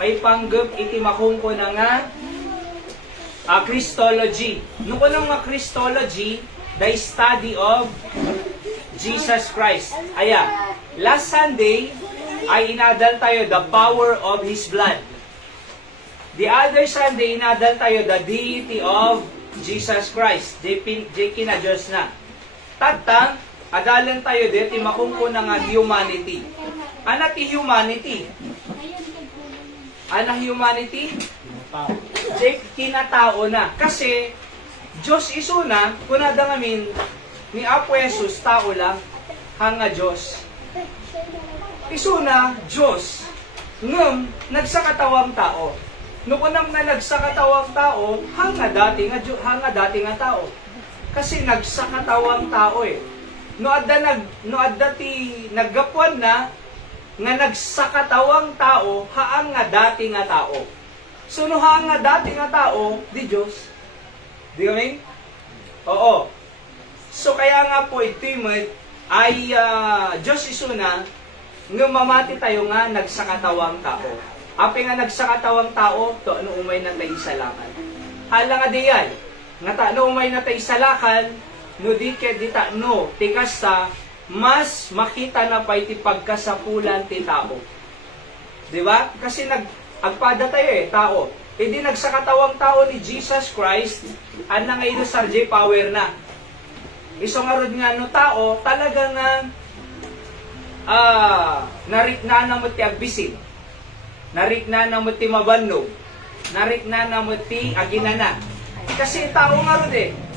may panggap iti makungko na nga Christology. Nung ko nga Christology, the study of Jesus Christ. Aya, last Sunday ay inadal tayo the power of His blood. The other Sunday, inadal tayo the deity of Jesus Christ. Di kina Diyos na. Tatang, adalan tayo dito, makungko na nga humanity. Ano ti humanity? Ano humanity? Kinatao na. Kasi, Diyos isuna, kunada ngamin, ni Apo Jesus, tao lang, hanga Diyos. Isuna, Diyos. Ngam, nagsakatawang tao. Nukunam na nagsakatawang tao, hanga dati nga tao. Kasi nagsakatawang tao eh. No adda ti naggapuan na, nga nagsakatawang tao, haang nga dati nga tao. So, no nga dati nga tao, di Diyos. Di kami? Oo. So, kaya nga po, itimot, ay Diyos isuna, nga mamati tayo nga nagsakatawang tao. Api nga nagsakatawang tao, to ano umay na tayo isalakan. Hala nga diyan, nga ta ano umay na tayo isalakan, no di ket di ta no, tikas sa, mas makita na pa iti pagkasapulan ti tao. Di ba? Kasi agpada tayo tao. E di nagsakatawang tao ni Jesus Christ, ang nangaydo sa power na. Iso nga rod nga no tao, talaga nga narikna na mo ti agbisin. Narikna na mo ti mabannog. Narikna na mo ti aginana. Kasi tao nga rod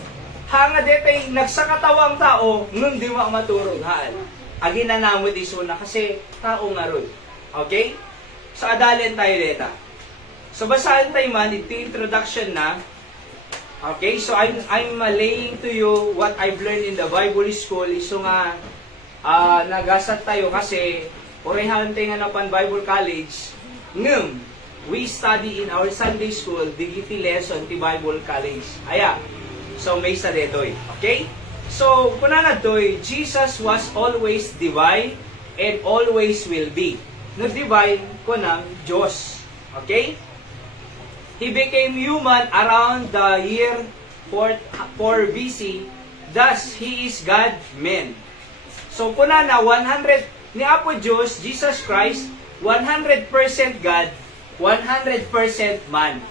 hanga detay nagsakatawang tao, nung di mo maturog haan. Aginana mo ti suna kasi tao nga rod. Okay? So, adalin tayo dito. So, basahin tayo man, ito introduction na. Okay, so I'm laying to you what I've learned in the Bible school. So nga, nagasat tayo kasi, orehan tayo nga na pan Bible College, ngum, we study in our Sunday school, digiti lesson ti Bible College. Aya, so may sa detoy. Okay? So, kuna na to'y, Jesus was always divine and always will be. No divine ko ng Diyos. Okay? He became human around the year 4 BC. Thus, He is God-man. So, kuna na 100, ni Apo Diyos, Jesus Christ, 100% God, 100% man.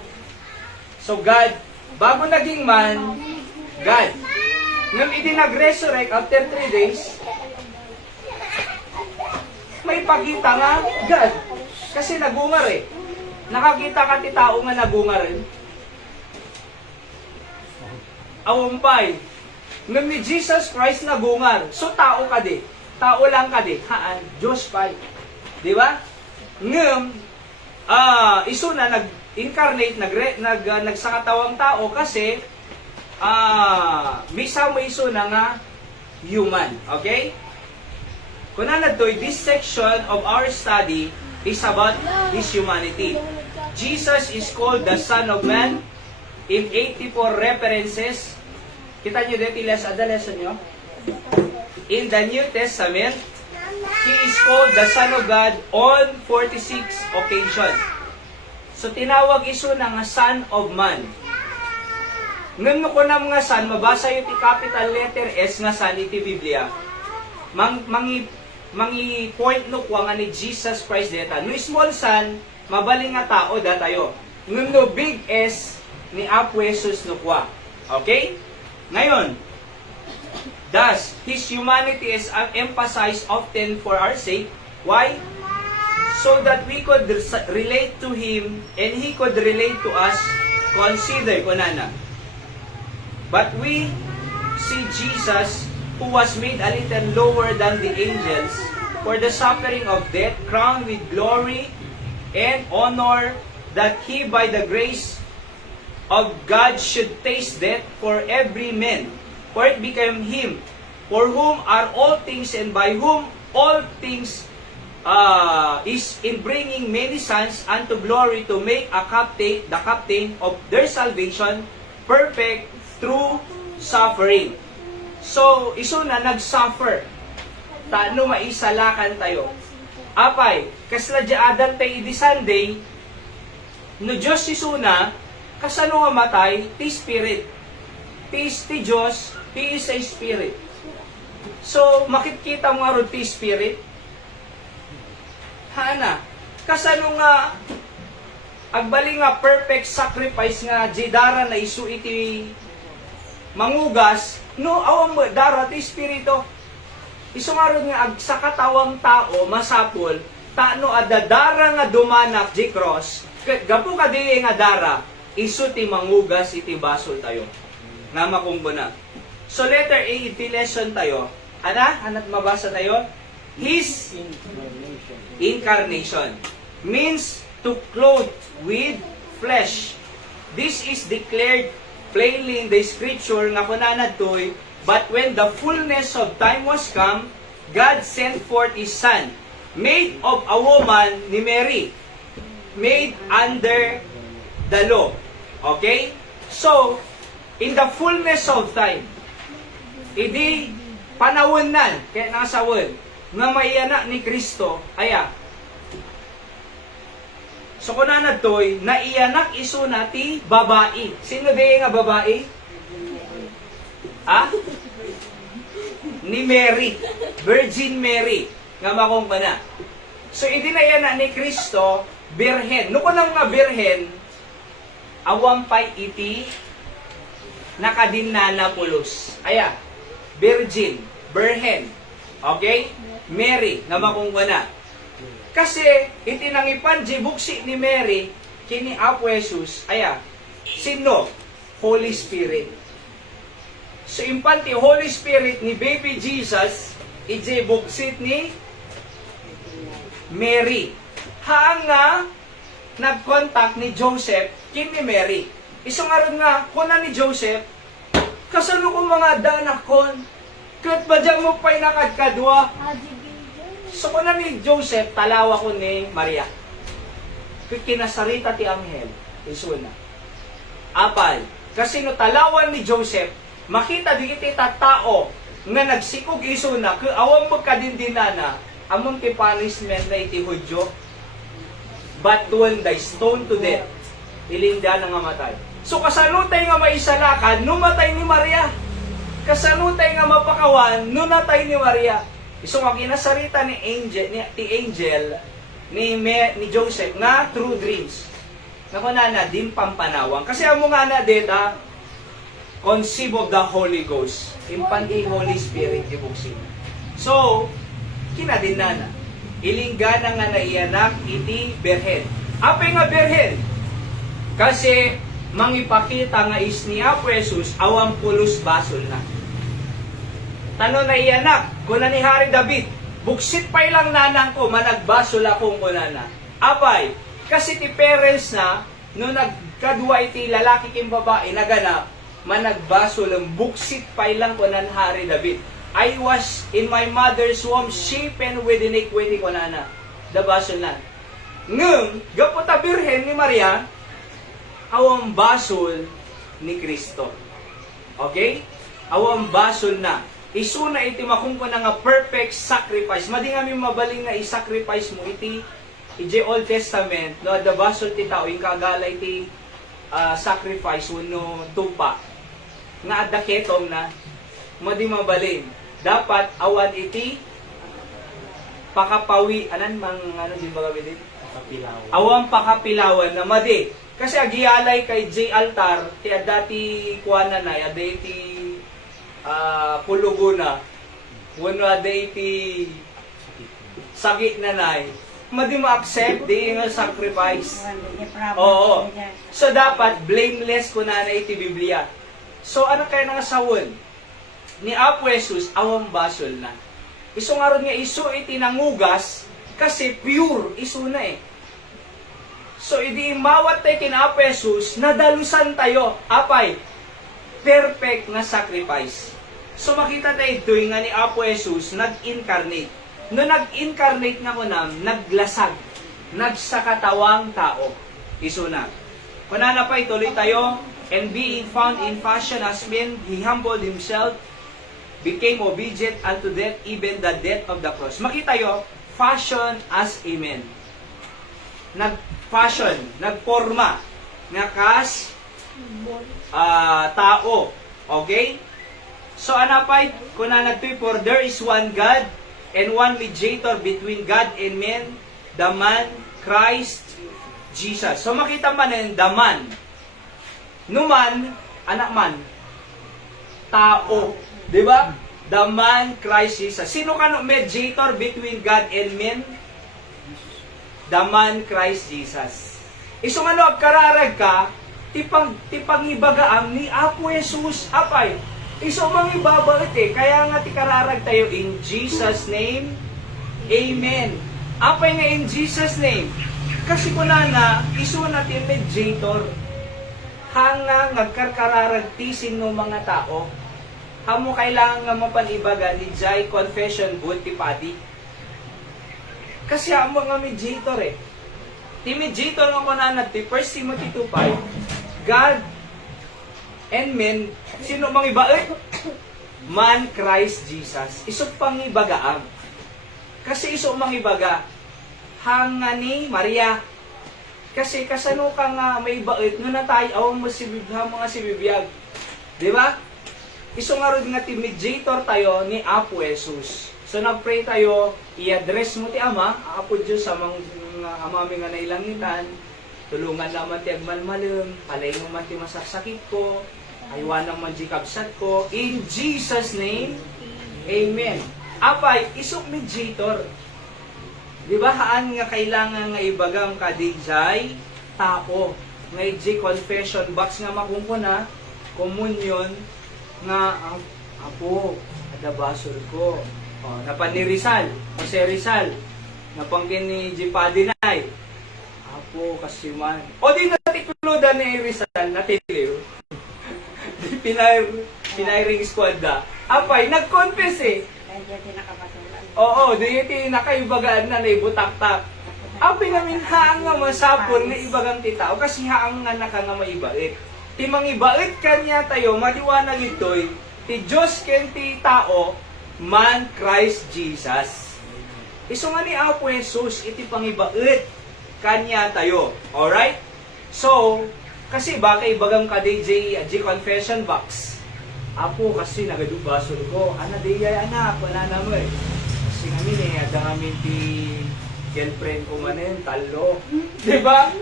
So, God, bago naging man, God. Nung nag-resurrect after 3 days, may pagkita nga, God. Kasi nagungar Nakakita ka ti tao nga nagungar Awampay. Nung ni Jesus Christ nagungar. So tao ka di. Tao lang ka di. Haan, Diyos pa. Di ba? Ngam, iso na nag-incarnate, nagsakatawang tao kasi bisa mo iso na nga human. Okay? Kuna na to, this section of our study is about His humanity. Jesus is called the Son of Man in 84 references. Kita nyo dito ada lesson nyo? In the New Testament, He is called the Son of God on 46 occasions. So tinawag iso na nga Son of Man. Ngam ko na mga Son, mabasa yung ti capital letter S nga Son iti Biblia. Mangi point no kwa nga ni Jesus Christ deta. No small Son, mabaling nga tao da tayo. Ngam no big S ni Apo Jesus no kwa. Okay? Ngayon, thus, His humanity is emphasized often for our sake. Why? So that we could relate to Him and He could relate to us. Consider ko na. But we see Jesus, who was made a little lower than the angels, for the suffering of death, crowned with glory and honor, that He by the grace of God should taste death for every man. For it became Him, for whom are all things and by whom all things is in bringing many sons unto glory, to make the captain of their salvation perfect through suffering. So, iso na nag-suffer. Tano maisalakan tayo. Apay, kasla di adan tayo di Sunday, No Diyos si Suna, kasano nga matay, ti Spirit. Ti Diyos, ti is a Spirit. So, makikita mo nga ron ti Spirit. Hana, kasano nga, agbali nga perfect sacrifice nga, jidara na isu iti mangugas, no, awang dara ti Espiritu. Isu nga ron nga, sa katawang tao, masapol, tano adadara nga dumanak di cross, gapu ka di nga dara, isu ti mangugas iti basol tayo. Nga makumbo na. So letter A, iti lesson tayo. Anak mabasa tayo? His incarnation means to clothe with flesh. This is declared plainly in the scripture nga kunanad toy, but when the fullness of time was come, God sent forth His Son, made of a woman ni Mary, made under the law. Okay? So, in the fullness of time, idi panawon nan, kaya nasawon, nga maianak ni Kristo, aya. So, kunanad toy, naianak iso na ti babae. Sino di nga babae? Ni Mary. Virgin Mary. Nga makong na. So, idi na iyanak ni Kristo, birhen. No kunang nga birhen, awampay iti nakadinana pulos. Aya, virgin, birhen. Okay? Mary, nga makungwana. Kasi, itinangipan jibuksi ni Mary, kini Apo Jesus, aya, sino? Holy Spirit. So, impanti, Holy Spirit ni Baby Jesus, ijibuksit ni Mary. Hanga, nag-contact ni Joseph, kini Mary. Isang aron nga, kuna ni Joseph, kasano kong mga danak kon, kat ba dyan mo pa'y nakadkadwa? So kuna ni Joseph, talawa ko ni Maria. Kinasarita ti Anghel, isuna. Apal, kasi no talawan ni Joseph, makita di kiti tao, nga nagsikog isuna, awang magkadindinana, among ti punishment na iti Hudyo, but when they stone to death, ilinda na nga matay. So kasanutay nga maisalakan, numatay ni Maria. Kasanutay nga mapakawan, nunatay ni Maria. So nga kinasarita ni angel ni Joseph nga true dreams. Nga kunana, din pampanawang. Kasi amo nga na deta, conceive of the Holy Ghost. Impanti Holy Spirit ibuksin. So, kinadin na. Ilingga na nga naiyanak iti berhen. Apay nga berhen? Kasi, mangipakita nga is ni Apo Jesus, awang pulos basol na. Tano na iyanak, kuna ni Hari David, buksit pa'y lang nanang ko, managbasol akong kunana. Apay, kasi ti parents na, no nagkadwa iti lalaki kim babae, naganap, managbasol ang buksit pa'y lang kunan Hari David. I was in my mother's womb, shapen with iniquity kunana. Dabasol na. Ngum, gaputa birhen ni Maria, awang basol ni Kristo. Okay? Awang basol na. Isuna iti makungko na nga perfect sacrifice. Madi nga mi mabaling nga i-sacrifice mo iti Old Testament, no, the basol ti tao, yung kagala iti sacrifice no tupa. Nga adaketong na, madi mabaling. Dapat awan iti pakapawi, ano din ba gawin din? Awang pakapilawan na madi. Kasi agiyalay kay J. Altar, ti adati kuana na, aday ti puluguna, wano aday ti sagi na nay, madi ma-accept, di nga sacrifice. Oo. So dapat, blameless ko na iti Biblia. So ano kaya nga sawon? Ni Apo Jesus, awang basol na. Iso nga ron nga iso iti nangugas, kasi pure, iso na eh. So, idi mawat tayo kina Apo Jesus, nadalusan tayo, apay, perfect na sacrifice. So, makita tayo ito nga ni Apo Jesus, nag-incarnate. No nag-incarnate nga ko naglasag, nagsakatawang tao. Iso na. Kunana pa, ituloy tayo, and being found in fashion as men, he humbled himself, became obedient unto death, even the death of the cross. Makita yo, fashion as a man. nag-fashion, nagporma, nga kas tao. Okay? So, anapay, kung nanagtoy, for there is one God and one mediator between God and men, the man, Christ Jesus. So, makita man yung the man. Numan, anak man. Tao. Diba? The man, Christ Jesus. Sino ka no mediator between God and men? The man, Christ Jesus. Isong ano, kararag ka, tipang ibagaam ni Apo Jesus. Apay, isong mga ibabalit kaya nga tikararag tayo in Jesus' name, Amen. Apay nga in Jesus' name. Kasi kung na, iso natin mediator, hanga ngagkarkararag tisin ng mga tao, hamo kailangan nga mapanibaga ni Jai Confession Boot ti Padi. Kasi hamo nga mediator Ti mediator nga kunanat ti 1 Timothy 2:5, God and men, sino mang ibaet? Man, Christ Jesus. Isok pangibagaang. Kasi isok mang ibaga, hanga ni Maria. Kasi kasano ka nga may baet, nga natay, awang mo si Bibha, mga si Bibiyag. Diba? Isok nga rin nga ti mediator tayo ni Apo Jesus. So nag-pray tayo, i-address mo ti Ama, Apo Diyos, amang amami nga nailangitan, tulungan naman ti agmalmalem, palay mo man ti masasakit ko, aywanang man di kabsat ko, in Jesus' name, Amen. Apay, isok mediator. Di ba haan nga kailangan nga ibagam ka di jay tao. Nga di confession box nga makumpuna, komunyon nga Apo, ada basol ko. O, napan ni Rizal, Jose Rizal, napangkin ni Jipadinay. Apo, kasiman. O di natikludan ni Rizal, natiliw. Di pinairing squad da. Apay, nag-confess Oo, di iti nakaibagaan na naibutak-tak. Apay namin haang nga masapon nga ibagang ti tao, kasi haang nga naka nga maibait. Ti mangibait kanya tayo, maliwanag ito'y, ti Diyos ken ti tao, man Christ Jesus. Iso nga ni Apo Jesus, iti pangibait kanya tayo. Alright? So, kasi baka ibagang ka DJ confession box. Apo, kasi nagadubasol ko. Ana, diyay anak, wala naman Kasi ngamin ada ngamin ti girlfriend ko manin, talo. Diba?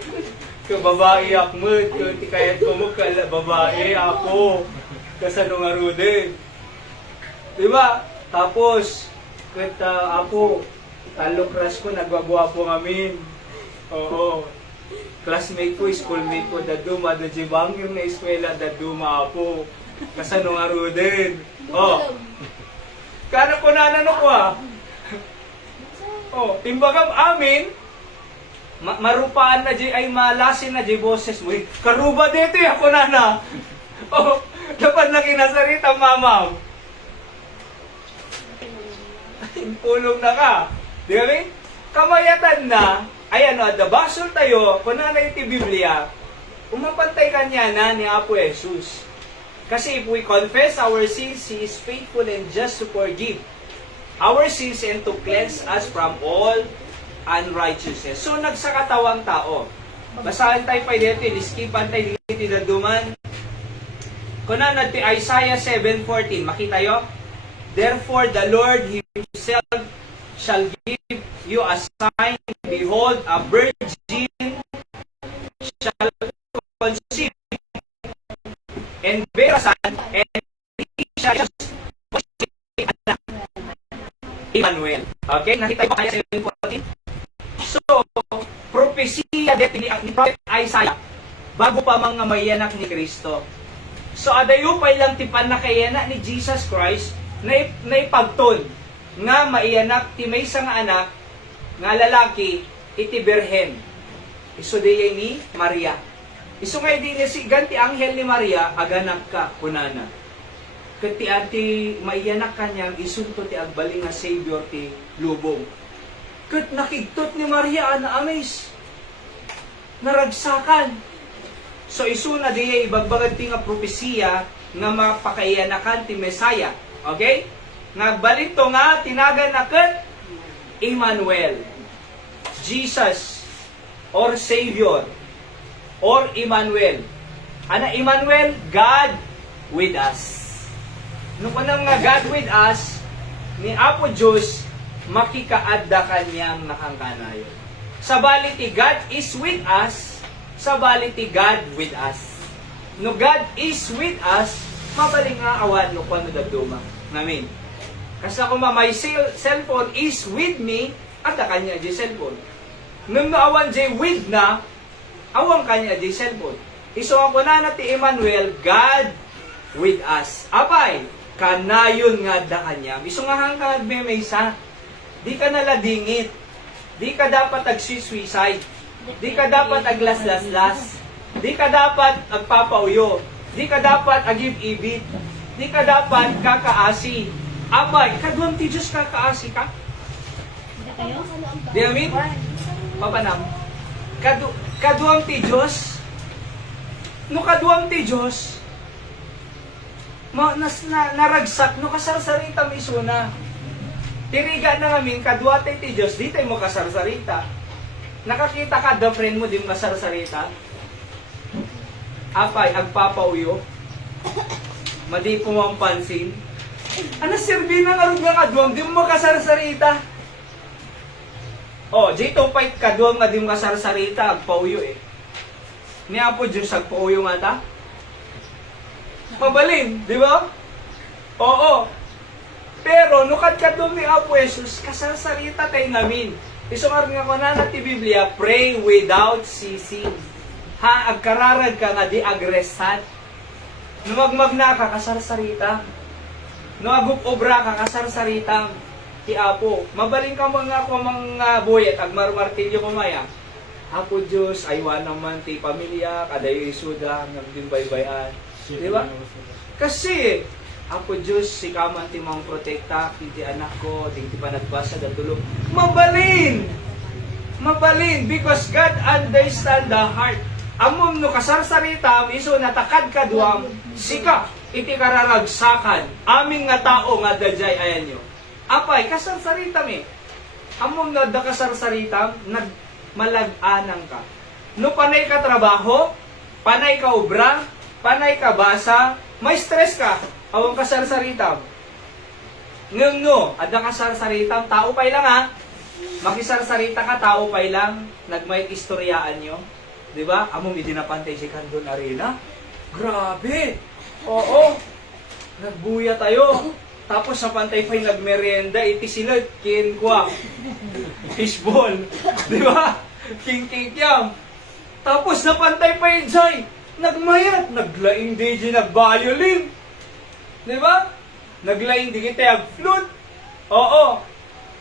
Kung babae akmut, kung ti kayat ko mo babae, Apo. Kasano nga rude. Diba? Tapos, kata Apo, talo crush ko, nagwagwapo ngamin. Oo. Classmate ko, schoolmate ko, daduma, dadjibangir na eskwela, daduma Apo. Kasano nga din. Oh. Kano ko nanano ko Oh, timbagam amin, marupaan na di ay malasin na di boses mo. Karuba dito ako nana. Oh, dapat na kinasarita mamam. Pulong na ka. Di ba? Kamayatan na, ayan o, adabasol tayo, kung nanay iti Biblia, umapantay kanya na ni Apo Jesus. Kasi if we confess our sins, He is faithful and just to forgive our sins and to cleanse us from all unrighteousness. So, nagsakatawang tao. Basahan tayo pa dito, liskipan tayo dito na duman. Kung natin Isaiah 7:14, makita yo? Therefore, the Lord Himself shall give you a sign. Behold, a virgin shall conceive and bear a son, and he shall anak. Emmanuel. Okay? Nakita mo kaya 7:14? So, propesya dito ni Prophet Isaiah bago pa mga mayanak ni Kristo. So, adayo pa ilang tipan na kayanak ni Jesus Christ na ipagton nga maiyanak ti may nga anak nga lalaki iti birhen. Iso diya ni Maria. Iso nga di si ganti anghel ni Maria aganak ka kunana. Ket ti maiyanak kanyang isunto ti agbaling nga Savior ti lubong. Ket nakigtot ni Maria na amaze. Naragsakan. So isuna diya ibagbagad ti nga propesiya nga mapakaiyanakan ti Messiah. Okay? Nagbalito nga tinagan na ket Emmanuel. Jesus or Savior or Emmanuel. Ano Emmanuel? God with us. Nung unang nga God with us, ni Apo Diyos, makikaadda kanyang nakangkanayon. Sabaliti God is with us, sabaliti God with us. No God is with us, mabaling nga awan no kung ano daduma. Namin. Kasi ako my cellphone is with me, at kanya di cellphone. Nung naawan di with na, awang kanya di cellphone. Iso ako na ti Emmanuel, God with us. Apay, kanayon nga da kanya. Iso nga hanggang nagmemaysa. Di ka naladingit. Di ka dapat ag-suicide. Di ka dapat aglas-las-las. Di ka dapat agpapauyo. Di ka dapat agib-ibit. Di ka dapat kakaasi. Abay, kaduang ti Diyos kakaasi ka? Di amin? Papanam? Kaduang ti Diyos? No kaduang ti Diyos, naragsak, no kasarsarita mo isuna. Tiriga na ngamin, kaduatay ti Diyos, di tayo mo kasarsarita. Nakakita ka, the friend mo, di mo kasarsarita. Apay, agpapauyo. Madi pumampansin. Ano sirbi na narog nga kaduang, di mo kasarsarita. Oh, J2 fight kaduang nga di mo kasarsarita, agpauyo eh. Ni Apo Diyos, agpauyo nga ta? Mabalin, di ba? Oo. Pero, nukad ka doon ni Apo Jesus, kasarsarita tayo namin. Isungar nga ko na ti Biblia, pray without ceasing. Ha, agkararag ka nga di agresat. Numagmag na ka, kasarsarita. Nuagupobra ka, kasarsarita. Ti Apo, mabaling ka mga buyet, agmarmartilyo kumaya. Apo Diyos, aywan naman ti pamilya, kadayo isuda, nagdimbaybayan. Di ba? Kasi, Apo Diyos, si kaman ti mong protekta, ti anak ko, ti panagbasa, datulog. Mabalin! Mabalin! Because God understand the heart. Amom no kasarsarita, iso natakad ka duwam, sika, iti kararagsakan, aming nga tao nga dajay ayan nyo. Apay, kasarsarita mi. Amom na da kasarsarita, malag-anang ka. No panay ka trabaho, panay ka obra, panay ka basa, may stress ka, awang kasarsaritam. Ngayon no, adang kasarsaritam, tao pay lang ha. Makisarsarita ka, tao pay lang, nagmay istoryaan nyo. Diba? Amo may dinapantay si Candon Arena. Grabe! Oo! Nagbuya tayo. Tapos sa pantay pa'y nagmerienda, iti sila, kinkwa. Fishball. Diba? King-king-kyam. Tapos napantay pa yung Jai. Nagmayat. Naglaing DJ, nag-violin. Diba? Naglaing DJ, tag-flute. Oo.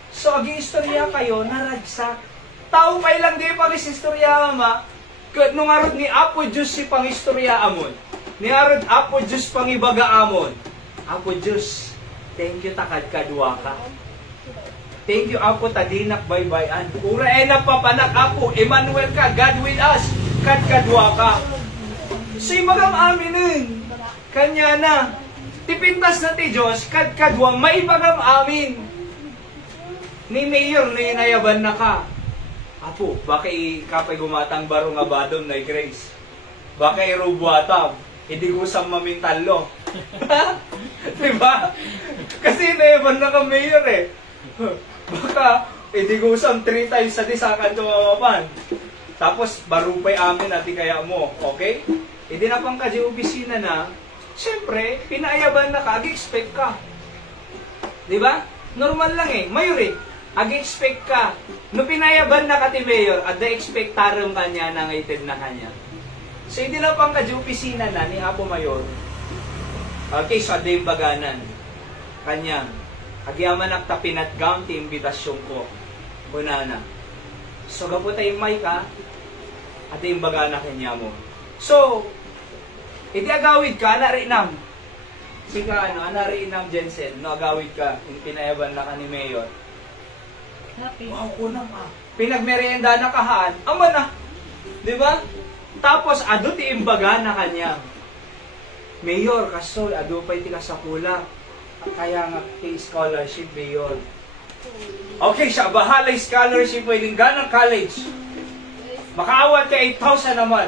So, agi-istorya kayo, naragsak. Tao pa ilang di pag-istorya, ma. Nung arod ni Apo Diyos si pangistorya amon. Ni arod Apo Diyos pangibaga amon. Apo Diyos, thank you takad kadwa ka. Thank you Apo tadinak baybayan. Ura na papanak Apo, Emmanuel ka, God with us. Kad kadwa ka. So magam aminin. Kanya na. Tipintas na ti Diyos, kad kadwa, may magam amin. Ni Mayor, ni nayaban na ka. Apo, baka kapay gumatang baro nga badom na grace. Baka irubuatam, hindi gusam mamintalo. Diba? Kasi naiban na ka mayor eh. Baka hindi gusam 3 times sa disakan tumawapan. Tapos barupay amin natin kaya mo, okay? Hindi na pang kadyo opisina na, siyempre, pinaayaban na ka, ag-expect ka. Diba? Normal lang eh, mayor eh. Ag-expect ka. No pinayaban na ka ti Mayor, at the-expectarum kanya na ngayon na kanya. So, hindi na pang kadyo-opisina na ni Apo Mayor. Okay, so aday baganan. Kanya. Agyaman ak tapinatgam ti imbitasyon ko. Bunana. So, gapo tayo may ka, aday bagana kanya mo. So, hindi agawid ka, narinam. Sika, narinam Jensen, no agawid ka, yung pinayaban na ka ni Mayor. Happy. Wow, kunang pinagmerienda na kahaan, ama na. Di ba? Tapos, ado ti imbaga na kanya. Mayor, kaso, ado pa iti kasapula. Kaya nga, ti scholarship, Mayor. Okay, siya, bahala scholarship, pwedeng ganang college. Makaawat ka 8,000 naman.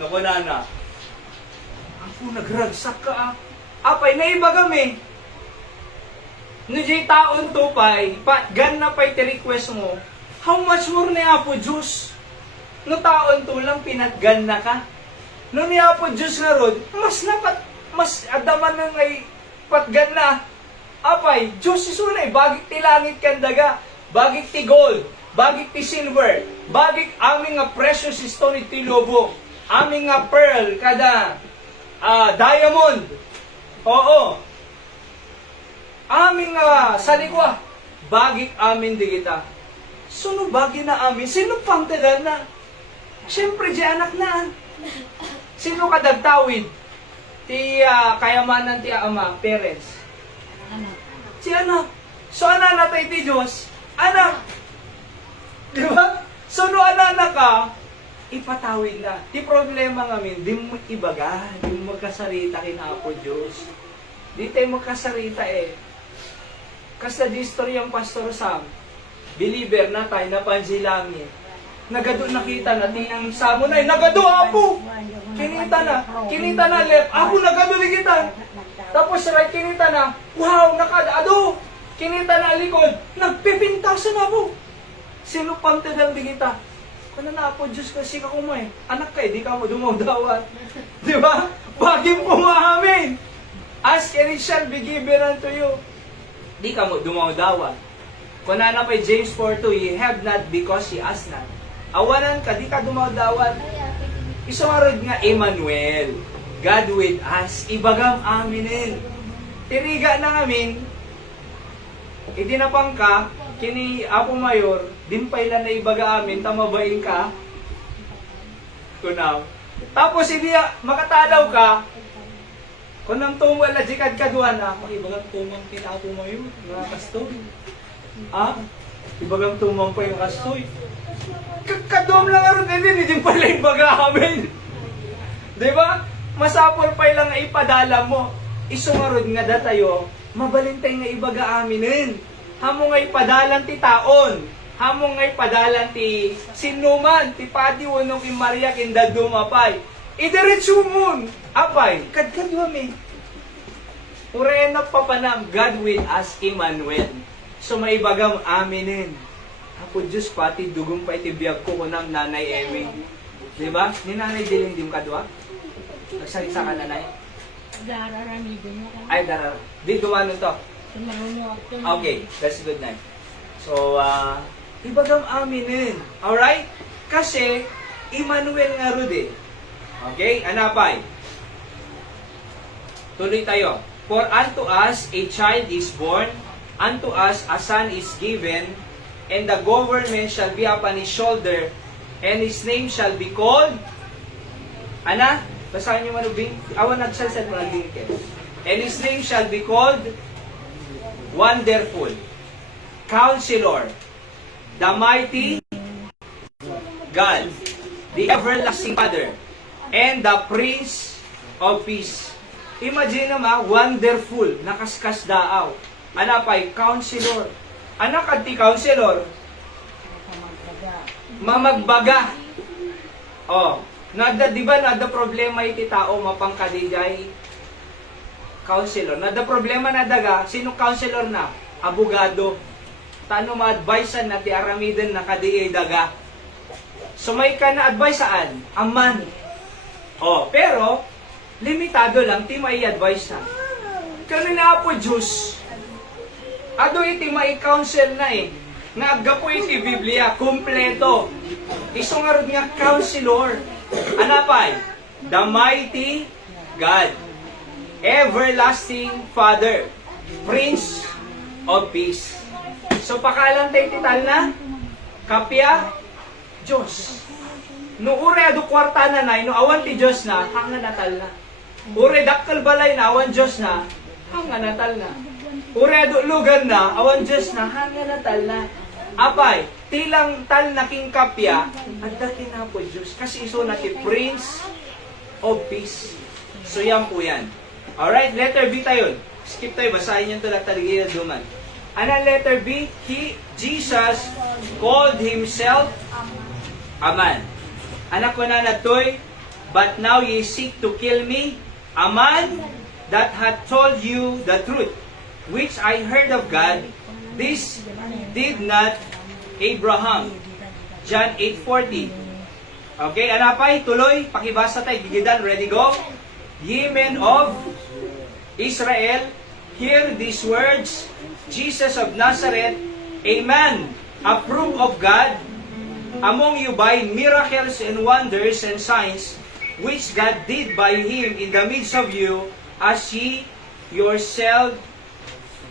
Naku na. Ako nagragsak ka. Apay, naiba kami. No jay taon to pay, gan na pay ti request mo, how much more ni Apo Diyos? No taon to lang pinatgan na ka. No ni Apo Diyos nga rod, mas adaman na ngay patgan na. Apay, Diyos isunay, bagik ti langit kandaga, bagik ti gold, bagik ti silver, bagik aming nga precious stone ti lobo, aming nga pearl kada diamond. Oo. Aming salikwa, bagik amin di kita. Suno bagi na amin, sino pang tagal na? Siyempre, di anak na. Sino kadagtawid? Ti kayamanan ti ama, parents. Anak. Si anak. So, anak na tayo ti Diyos. Anak. Di ba? So, no anak ka, ipatawid na. Ti problema ngamin, di mo ibaga, di mo magkasarita kinapo Diyos. Di tayo magkasarita Kasi di story ang Pastor Sam, believer na tayo, napansilangin. Nagado nakita na, tinang samo na nagado apo! Kinita na left, ako nagado ligitan. Tapos right, kinita na, wow, nakadado! Kinita na likod, nagpipintasan ako. Sino pang tadal di kita? Kung na po, Diyos kasi ka kumay. Anak ka, di ka mo dumawdawat. Di ba? Bagim pumahamin. Ask and it shall be given unto you. Di ka mo dumawdawat. Kung na pa James 4:2, ye have not because ye ask not. Awanan ka, di ka dumawdawat. Isungarod nga Emmanuel, God with us. Ibagam aminin. Tiriga na ngamin, idinapang ka, kini Apo Mayor, dimpay lang na ibaga amin, tamabain ka. Kunaw. Tapos hindi makatalaw ka, kung nang tumal na jikad kaduan na, ibagang tumang kina Apo Mayor, mga kastoy. Ibagang tumang pa yung kastoy. Kadom lang aron din, hindi pala ibaga amin. Diba? Masapol pa lang ipadala mo. Isungarod nga datayo, mabalintay nga ibaga aminin. Hamo nga ipadalan ti taon. Hamo nga ipadalan ti sinuman, ti pati wanong ki Maria kinda dumapay. Idiretso mo, apay, kadkadwami. Urena papanam, God with us, Emmanuel. So maibagam aminin. Ako Diyos pati dugong pa iti biyag ko kunam nanay Emi. Diba? Ni nanay dilim dim kadwa? Nagsalita ka nanay? Dararami din mo. Ay, darar. Di dumano to. Sumarunod ako. Okay, that's good na. So, ibagam aminin. Alright? Kasi, Emmanuel nga ro din. Okay? Anapay. Tuloy tayo. For unto us a child is born, unto us a son is given, and the government shall be upon his shoulder, and his name shall be called, ana? Basahin niyo manubing? Awan nagsalsal mo ng lingkid. And his name shall be called Wonderful, Counselor, the Mighty God, the Everlasting Father, and the Prince of Peace. Imagine naman, wonderful, nakaskas daaw. Anapay, Counselor. Anak at ti Counselor, mamagbaga. Di ba nada problema iti tao mapangkadijay counselor. Nada problema na daga, sino counselor na? Abogado. Tano ma-advisean na ti aramiden na kadiay daga. So may ka na advice saan? Aman. Pero limitado lang ti may advice na. Kanina po Diyos. Ado iti may counsel na Naggapo iti Biblia, kumpleto. Isungarod nga counselor. Anapay? The Mighty God, Everlasting Father, Prince of Peace. So pakalantay tital na, kapya, Diyos. No ure adu kwarta na no awan ti Diyos na, hanga natal na. Ure dakkel balay na, awan Diyos na, hanga natal na. Ure adu lugan na, awan Diyos na, hanga natal na. Apay, tilang tal na king kapya, at dati na po Diyos. Kasi iso na ti Prince of Peace. So yan po yan. Alright, letter B tayo. Skip tayo, basahin yung tulad taligay na duman. Ano letter B? Jesus called himself Aman. Anak ko na natoy, but now ye seek to kill me, a man that hath told you the truth, which I heard of God, this did not Abraham. John 8:40. Okay, anapay, tuloy, pakibasa tayo, gigidan, ready, go? Ye men of Israel, hear these words, Jesus of Nazareth, a man approved of God among you by miracles and wonders and signs, which God did by him in the midst of you, as ye yourself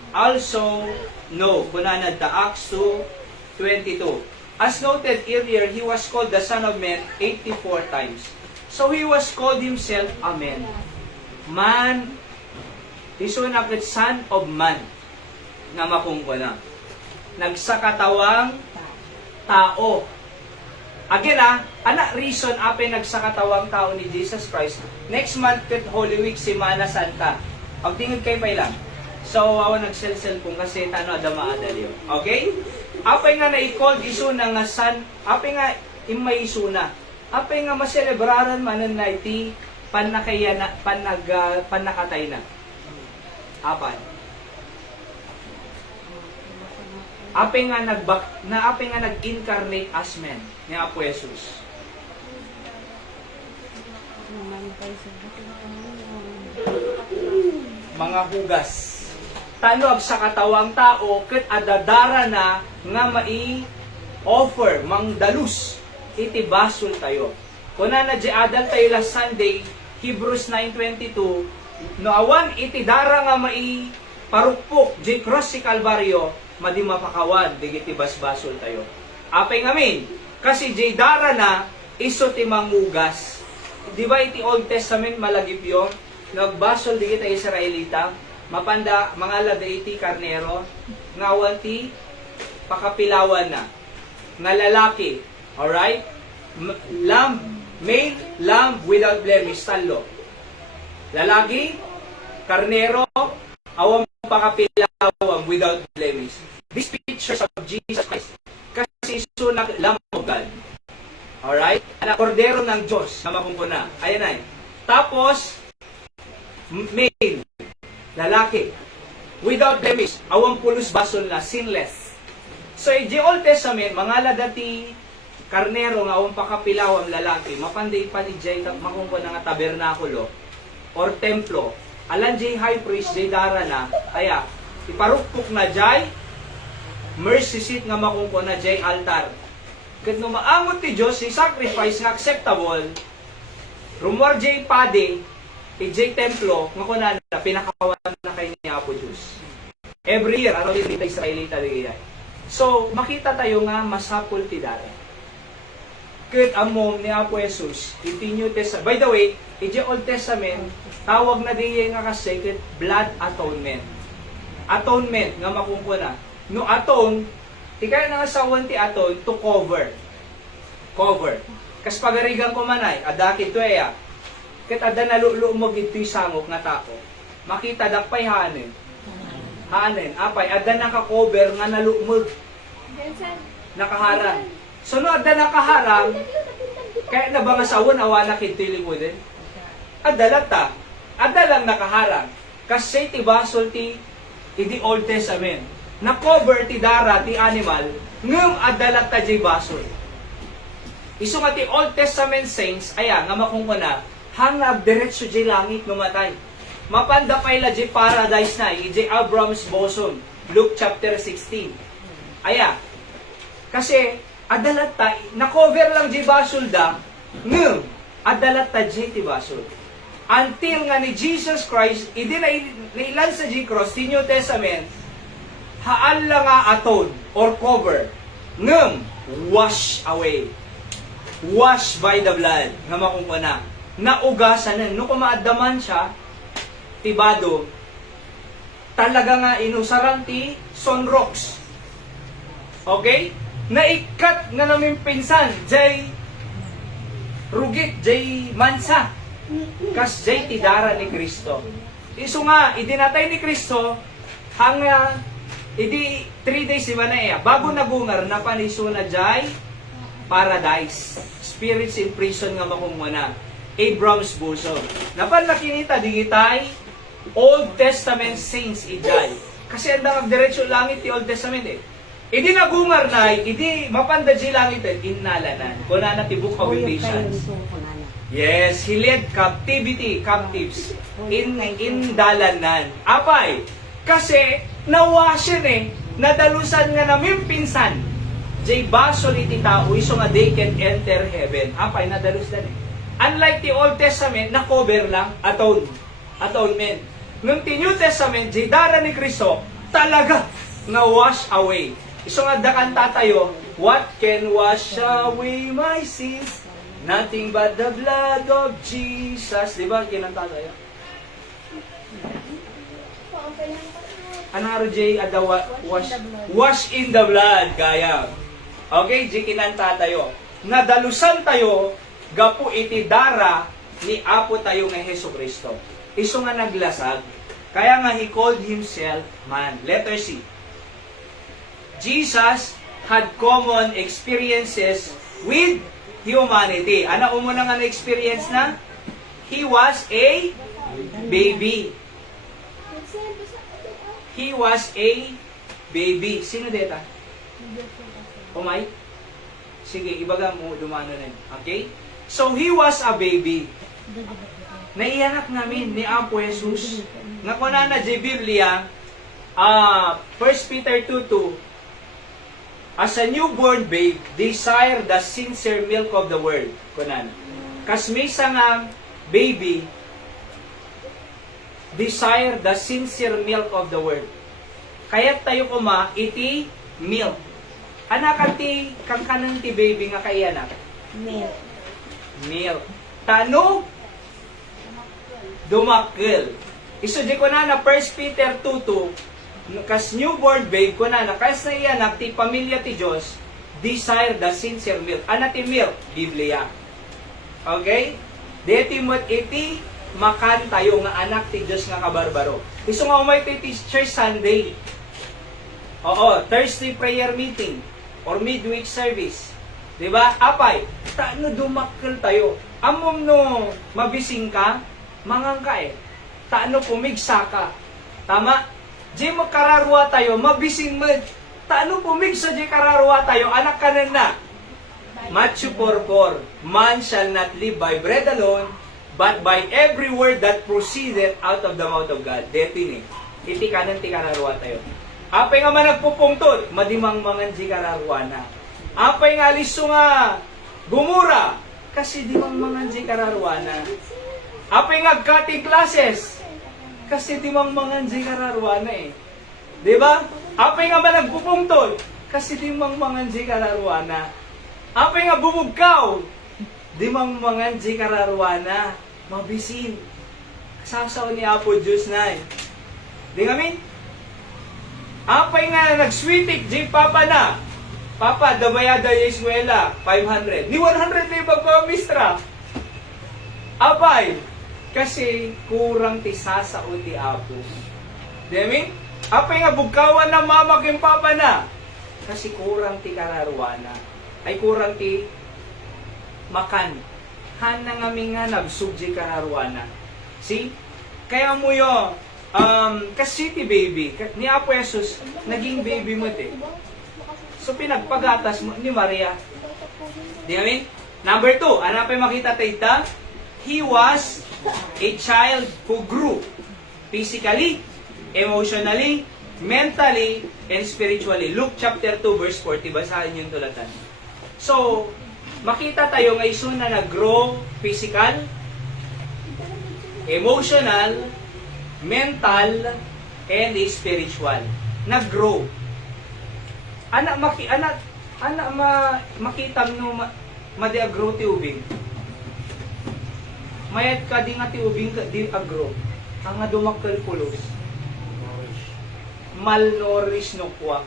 also know. Kunanad ta Acts 2:22. As noted earlier, he was called the Son of Man 84 times. So he was called himself a man. Man, isunakit Son of Man, nga makungkuna. Nagsakatawang tao. Again ana reason apay nagsakatawang tao ni Jesus Christ. Next month ket Holy Week, Semana Santa. Pagtingod kay pay lang. So awan nagsel-sel kung kasi tano adama adalyo. Okay? Apay nga na-call isuna nga san, apay nga imay isuna. Apay nga maselebraran manan na iti panakatay na. Apay. Apay nga nag-incarnate as man ni Apo Jesus. Mga hugas. Tanog sa katawang tao ket adadara na nga mai-offer mangdalus iti basol tayo. Kuna na di adal tayo last Sunday, Hebrews 9:22, no awan iti dara nga parukpok di cross si Kalbaryo, madi mapakawan digiti basbasol tayo. Apay ngamin, kasi di dara na iso ti mangugas. Di ba iti Old Testament malagip yon? Nagbasol digiti Israelita, mapanda mga lada iti karnero, ngawan ti pakapilawan na, nga lalaki, alright? Lamb, male, lamb without blemish, talo. Lalaki, karnero, awang pakapilawang without blemish. These pictures of Jesus Christ, kasi sunak lamb of God. Alright? Anak kordero ng Diyos na makumpuna. Ayan ay. Tapos, male, lalaki, without blemish, awang pulos basol na, sinless. So, in the Old Testament, mga ladati karnero nga awang pakapilawang lalaki, mapanday pa ni Jay makumpuna nga tabernakulo or templo. Alan Jay high priest, Jay dara na, kaya, iparukpok na Jay, mercy seat nga makumpuna Jay altar. Kat no maamot ti Diyos, si sacrifice nga acceptable, rumor Jay pade, Jay templo, nga kunan na, pinakawan na kay ni Apo Diyos. Every year, ano dito Israelita digay. So, makita tayo nga masapul ti dara. Kat amom ni Apo Jesus, iti New Testament. By the way, iti Old Testament, tawag na diya nga kasi kat blood atonement. Atonement nga makumpuna. No atone, tikaya na nga sawan ti atone to cover. Cover. Kas pagarigan ko manay, adaki tuya. Kat ada nalulu mo gito'y sangok nga tao. Makita dakpay hanin. Hanin, apay, ada naka-cover nga nalumog. Nakaharang. So no, ada nakaharang, kaya na ba nga sawan awana kitili mo din? Adalata. Ada lang nakaharang. Kasi ti basol ti idi Old Testament. Na-cover ti dara ti animal, ngem adalata di basol. Isu nga ti Old Testament saints, aya nga makungkuna, hangag diretso di langit numatay. Mapanda payla di paradise na, di Abraham's bosom, Luke chapter 16. Aya, kasi adalata, na-cover lang di basol da, ngem adalata di ti basol. Until nga ni Jesus Christ, idi na ilan sa di cross, ti New Testament, haan lang nga atone or cover, ngem wash away. Wash by the blood, nga makungkuna. Naugasan na, no kumaadaman siya, tibado, talaga nga inusaran ti sunrocks. Okay? Naikat nga namin pinsan, jay rugit, jay mansa, kas jay tidara ni Kristo. Iso nga, idinatay ni Kristo, hanga, idi 3 days di ba na iya, bago nagungar, napaniso na jay paradise. Spirits in prison nga makumuna. Abraham's bosom. Napan nakinita, digitay, Old Testament saints ijay. Kasi ang diretso langit ti Old Testament eh. Idi nagungar na, idi mapandaji langit eh, innalanan. Kuna na ti Book of Ephesians. Yes, he led captives in dalanan. Apay, kasi nawasin eh, nadalusan nga namin pinsan. Jay basol iti tao, iso nga they can enter heaven. Apay, nadalusan eh. Unlike the Old Testament, na cover lang, atonement. Nung the New Testament, jay dara ni Kristo, talaga nga wash away. Iso nga dakan tatayo, what can wash away my sins? Nothing but the blood of Jesus. Diba? Kinanta tayo. Anaro J, wash in the blood. Kaya. Okay, J, kinanta tayo. Nadalusan tayo, gapu iti dara ni Apo tayo nga Heso Kristo. Iso nga naglasag. Kaya nga he called himself man. Letter C. Jesus had common experiences with humanity. Ano umuna nga na-experience na? He was a baby. He was a baby. Sino deta? Umay? Sige, ibaga mo, dumano na. Okay? So, he was a baby. Naiyanak namin ni Apo Jesus. Nga kuna na di Biblia, 1 Peter 2:2, as a newborn babe, desire the sincere milk of the word. Kunan. Kas may nga baby, desire the sincere milk of the word. Kaya tayo kuma, iti milk. Anak ti, kang kanan ti baby nga kaya anak? Milk. Milk. Tano? Dumakil. Iso di ko na 1 Peter 2:2, kas newborn babe ko na kas na iyan ti pamilya ti Diyos, desire the sincere milk. Ano ti milk? Biblia. Okay? Deti mo't iti makan tayo nga anak ti Diyos nga kabarbaro. Iso nga umay ti Church Sunday. Oo, Thursday prayer meeting or midweek service. Diba? Apay, taano dumakil tayo? Amom no mabising ka, mangang ka eh. Taano pumigsa ka. Tama? Di makararwa tayo, mabising mo. Taano pumigsa di kararwa tayo, anak ka na. Matthew 4:4, man shall not live by bread alone, but by every word that proceedeth out of the mouth of God. Detin eh. Iti kanan ti kararwa tayo. Apay nga man nagpupungtod, madimang mangan di kararwa na. Apay nga liso nga gumura, kasi dimang mangan di kararwa na. Apay nga cutting classes, kasi dimang mangan di kararwa na eh. Diba? Apay nga ba nagpupungtol? Kasi dimang mangan di kararwa na. Apay nga bumugkaw? Dimang mangan di kararwa na. Mabisin. Kasasaw ni Apo Diyos na eh. Di kami? Apay nga nagswitik di papa na. Papa, dabayada yung eskwela, 500. Ni 100 na yung pagpamistra. Apay, kasi kurang ti sasao ti Apo. Demi? Apay nga bugkawan na mama kim papa na. Kasi kurang ti kararwana. Ay kurang ti makan. Hana nga mi nga nagsubji kararwana. See? Kaya mo yo, kasi ti baby, ni Apo Jesus, naging baby mo ti. So pinagpagatas mo ni Maria. Di kami? Number 2, ano pa makita tayo? He was a child who grew physically, emotionally, mentally, and spiritually. Luke chapter 2 verse 40, basahin yung tulatan. So, makita tayo nga iso na nag-grow physical, emotional, mental, and spiritual. Nag-grow. Makita mo madi-agro ti ubing. Mayat ka di nga ti ubing di agro. Ang nga dumakkel pulos. Malnourished no kwa.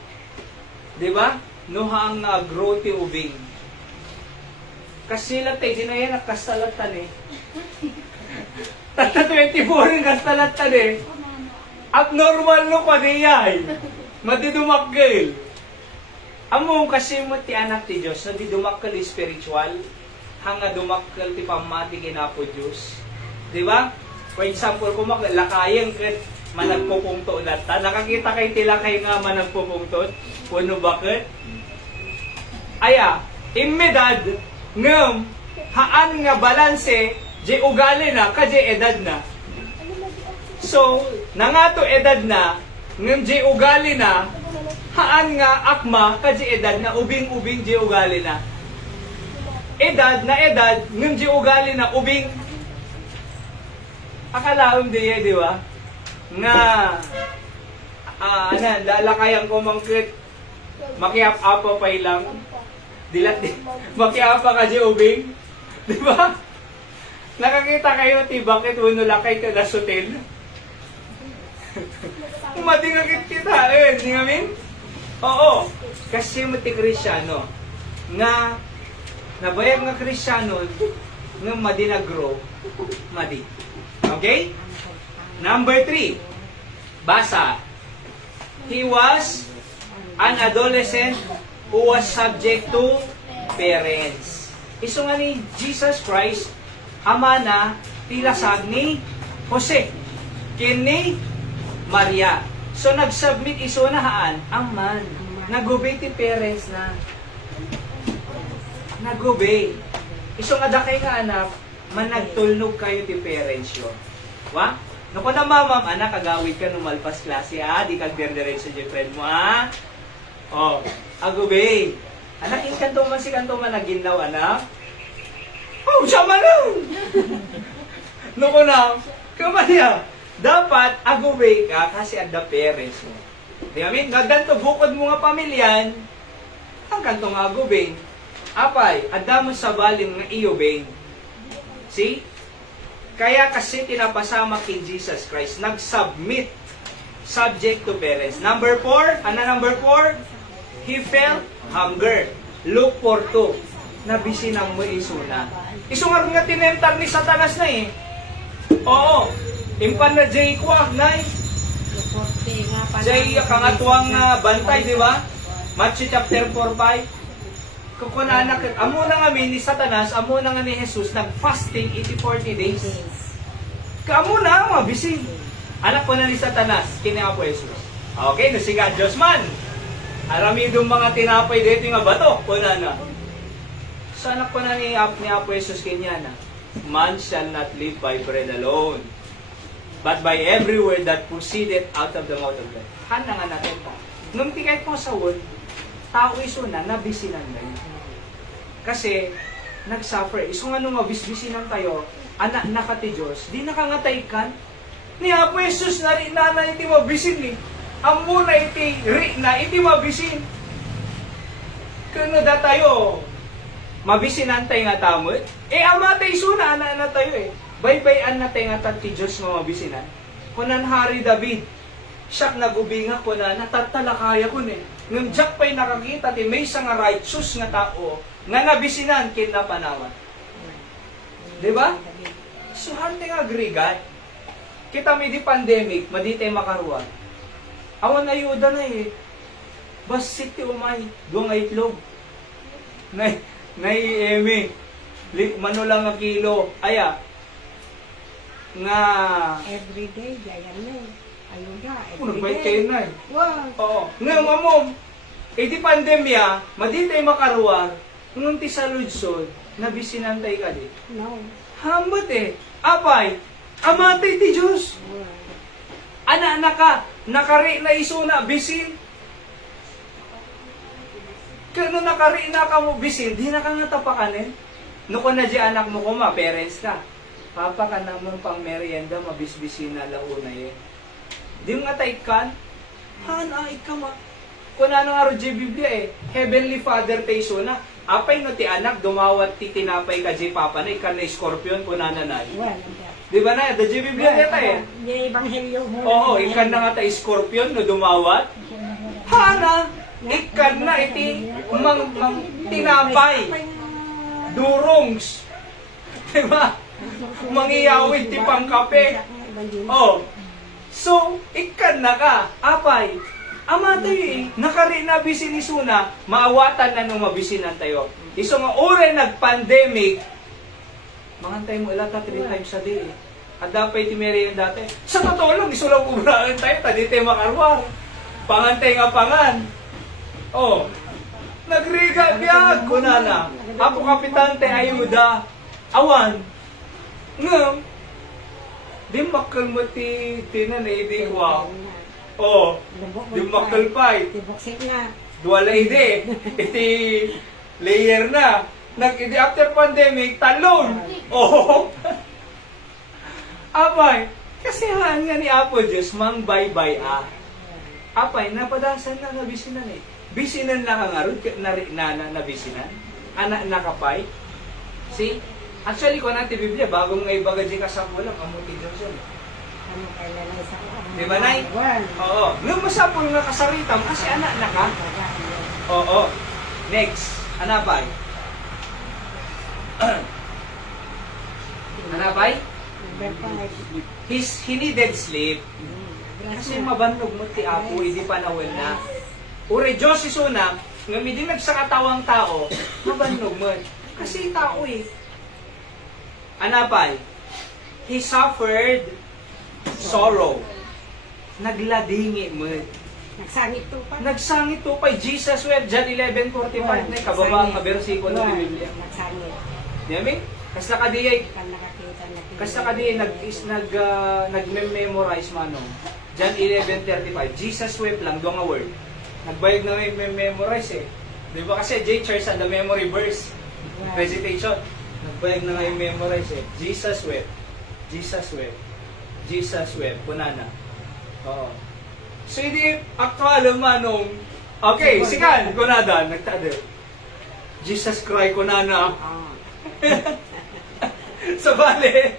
Diba? No hang agro ti ubing. Kasi lang tayo, di na yan nakasalatan eh. Tata 24 yung kasalatan eh. Abnormal no pa di yan. Madidumakkel. Amo kasi mo ti anak ti Diyos, na di dumakkel spiritual, hanga dumakkel ti pamati kinapo Diyos. Di ba? For example, kung lakayang kat managpupungto ulat ta, nakakita kay ti lakay nga managpupungto, puno bakit? Aya, imedad, ngem, haan nga balanse, di ugali na, ka di edad na. So, nangato edad na, ngem di ugali na, haan nga akma, ka di edad na, ubing-ubing di ugali na. Edad na edad, ngem di ugali na, ubing. Akalaom di ba? Nga, lalakayan ko mangkit, makiap-apa pa ilang, dilat di, makiapa ka di ubing. Di ba? Nakakita kayo, ti bakit uno lakay ka na sutil? Umadingakit kita, di ngamin? Oo, kasi mo ti Kristyano, nga, nabayag nga Kristyano, nga madi na-grow, madi. Okay? Number 3, basa. He was an adolescent who was subject to parents. Iso nga ni Jesus Christ, ama na tilasag ni Jose, kini Maria. So nag-submit iso na haan, ang man. Nag-obey ti parents na. Nag-obey. Iso nga dakay nga anak, managtulnog kayo ti parents yo. Wa? Naku na mamam, anak, kagawid ka numalpas klase, di kag diretso sa friend mo, Oh, agubay. Anak, in kanto man si kanto man naginaw, anak. Oh, siya man lang. Naku na, kamaya, dapat agubay ka kasi at the parents mo. Di amin, ganto bukod mo nga pamilyan, ang kanto nga agubay. Apay, adamo sa balim nga iubay. See? Kaya kasi tinapasama kay Jesus Christ, nag-submit, subject to parents. Number 4, number 4? He felt hunger. Luke 4:2. Nabisinang mo isuna. Isungar nga tinentar ni Satanas na eh. Oo. Impan na Jay kwa, nay. Jay kangatuang bantay, di ba? Matthew chapter 4:5. Kung anak, amo na nga ni Satanas, amo na nga ni Jesus, nag-fasting 40 days. Kaamo na, mabisi. Anak ko na ni Satanas, kini Apo Jesus. Okay, nasiga, Diyos man. Aramidong mga tinapay dito nga bato, kuna na. So anak ko na ni Apo Jesus, kanya na. Man shall not live by bread alone, but by every word that proceeded out of the mouth of God. Hana nga natin pa. Nung tikay ko sa word, tao iso na, nabisinan na yun. Kasi, nag-suffer. Iso nga nung mabisbisinan tayo, anak na ka ti Diyos, di nakangatay kan. Ni Apo Jesus na rin na iti mabisin eh. Ang muna iti ri na iti mabisin. Kano da tayo, mabisinan tayo nga tamot? Ama tayo suna, anak na tayo eh. Baybayan na tayo nga ti Diyos nga mabisinan. Kunan Hari David, siyak nagubinga ko na natatalakaya ko eh. Ngam jak pa'y nakakita ti may nga righteous nga tao nga nabisinan kin na panawan. Diba? So, hante nga agregat. Kita may di pandemic, maditay makaruan. Awan na ayuda na eh. Basit ti umay, duwang itlog. Emi. Mano lang ang kilo. Aya. Nga. Everyday, ganyan na eh. Ayuda, Nagbayad everyday. kayo na eh. Wow. Oo. Ngayon, mamom, di pandemya, maditay makaruan, nung ti sa ludsod, nabisinantay ka di. No. Hambot eh. Apay, amatay ti Diyos. Anak ka, nakari na iso na bisin. Kano nakari na ka mo bisin, di na ka nga tapakanin. Nuko na di anak mo ko ma, parents ka. Papa ka naman pang merienda, mabisbisin na launa eh. Di nga taikan, hana ikaw ma. Kung ano nga ro Biblia eh, Heavenly Father tayo so na. Apay no ti anak, dumawat ti tinapay ka di papa na, ikan na scorpion kung nananay. Well, Di ba na? The Biblia neta eh. yung ebanghelyo mo. Oo, ikan na nga ta scorpion no dumawat. Hana, ikan na iti mang tinapay. Durongs. Di ba? Mangiyawid ti pangkape. Oh. So, ikan na ka. Apay. Ama tayo eh, nakari na bisin ni Suna, maawatan na nung mabisinan tayo. Iso nga ore nag-pandemic, mangantay mo ilata 3 times a day eh. At dapat itimere yung dati. Sa totoo lang, iso lang ubrahan tayo, tadi tayo makarwar. Pangantay nga pangan. Oh, nagriga biyag ko na. Apo kapitante ayuda. Awan. Ngam. Di makal mo ti tinan eh, di wow. Oh, di makal pa eh. Tibuksit na. Duwala ide. Iti layer na. Nag-idi after pandemic, talon. Oh. Apay, kasi haan nga ni Apo Diyos, mang bye-bye ah. Apay, napadasan na nabisinan eh. Bisinan na ka nga ron, nabisinan. Anak nakapay. See? Actually, kung natin Biblia, bagong ngay bagay ka sa kulang, amuti Diyos yun. Ano kailan na isa? Di ba, Nay? Oo. Ngayon masapol nga kasaritam kasi anak na ka. Oo. Next. Anapay. Anapay? He needed sleep. Kasi mabannog mo ti Apo, hindi pa nawal na. Ure, Diyos isuna, nga hindi nagsakatawang tao, mabannog mo. Kasi tao eh. Anapay? He suffered sorrow. Nagladingi mo. Nagsangit to pa. Nagsangit to pa. Jesus wept, John 11:45 na kababa ang versikulo ng Biblia. Nagsangit. Diyamin? Kasta kadiyay, Kan nakakita na. kasta kadiyay nag-memorize manong. John 11:35. Jesus wept lang, doon nga word. Nagbayag na may memorize eh. Di ba kasi J. Charles and the memory verse. Recitation. Nagbayag na ngayon memorize eh. Jesus wept. Jesus wept. Jesus wept. Punana. Oo. So, hindi aktual manong. Okay, sikan. Kunada. Nagtado. Jesus cry kunana. Sa bale.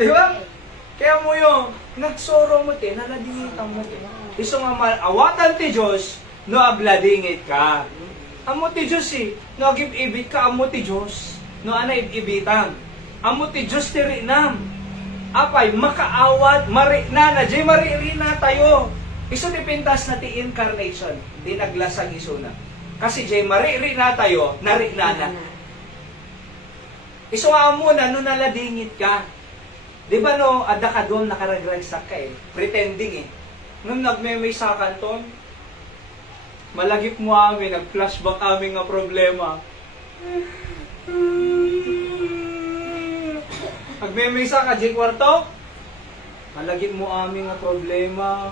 Di ba? Kaya mo yung nagsoro mo te, naladingitan mo te. Iso nga awatan ti Diyos, no abladingit ka. Amo ti Diyos eh, no agib-ibit ka, amo ti Diyos. No ana ibitan. Amo ti Diyos ti rinam. Apay, makaawat, na, jay maririna tayo. Iso ti pintas na ti incarnation, di naglasang iso na. Kasi jay maririna tayo, narinana. Iso nga mo na, no naladingit ka. Di ba no, ada ka doon nakaragragsak ka eh. Pretending eh. Nung nagmemay sa kanton, malagip mo amin, nag-flashback amin nga problema. Nagmemay sa ka, J. Kwarto, malagip mo amin nga problema.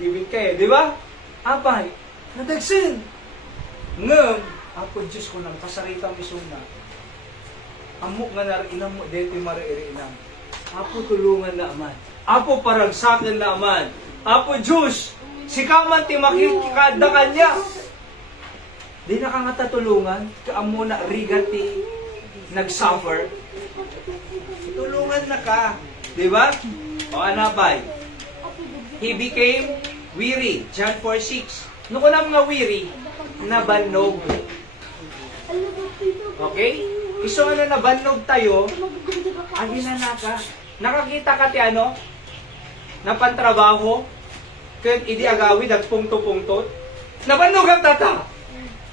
Gibit ka eh, di ba? Apay, nadagsin. Ngam, ako Diyos ko nang kasaritang isuna. Amok nga narinam mo, dito maririnam. Apo tulungan na aman. Apo paragsakan na aman. Apo Diyos, sikaman ti makikada kanya. Di na ka nga tatulungan, kaamo na rigati nag-suffer. Tulungan na ka. Di ba? O anabay? He became weary. John 4:6. Nung ko nga weary, nabanog. Okay? Iso nga na nabanog tayo, agi na naka. Nakakita ka ti ano? Napantrabaho? Kaya idi agawid at pungto-pungtot? Nabanog ang tata!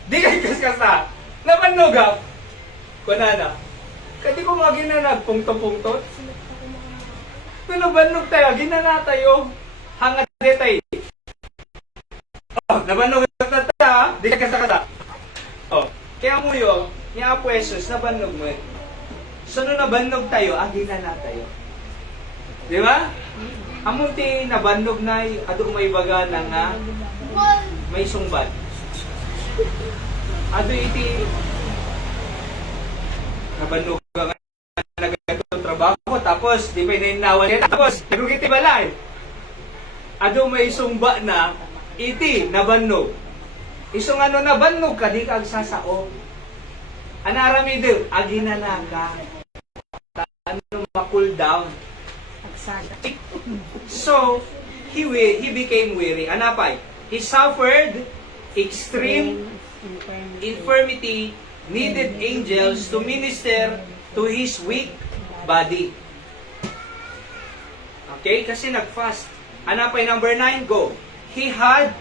Di kay kaskasa! Nabanog ang! Kunana. Kaya di ko mga ginanag pungto-pungtot? Kung nabanog tayo, ginana tayo. Hangad detay. Oh, nabanog ang tata, di kay kaskasa. Oh, kaya mo yun, yung Apo Jesus, nabanog mo. So, nung nabanog tayo, agina na tayo. Di ba? Among ti nabanog na, adong may baga na nga, may sungbat. Ado iti, nabanog nga nagagantong trabaho, tapos, di pa inainawan niya, tapos, nagugiti balay. Ado may sungba na, iti, nabanog. Isong ano nabanog ka, di ka agsasao. Anaramid, aginana ka. Ano ma-cool down. So, he became weary. Anapay? He suffered extreme infirmity, needed angels to minister to his weak body. Okay? Kasi nag-fast. Ano pa yung number 9? Go. He had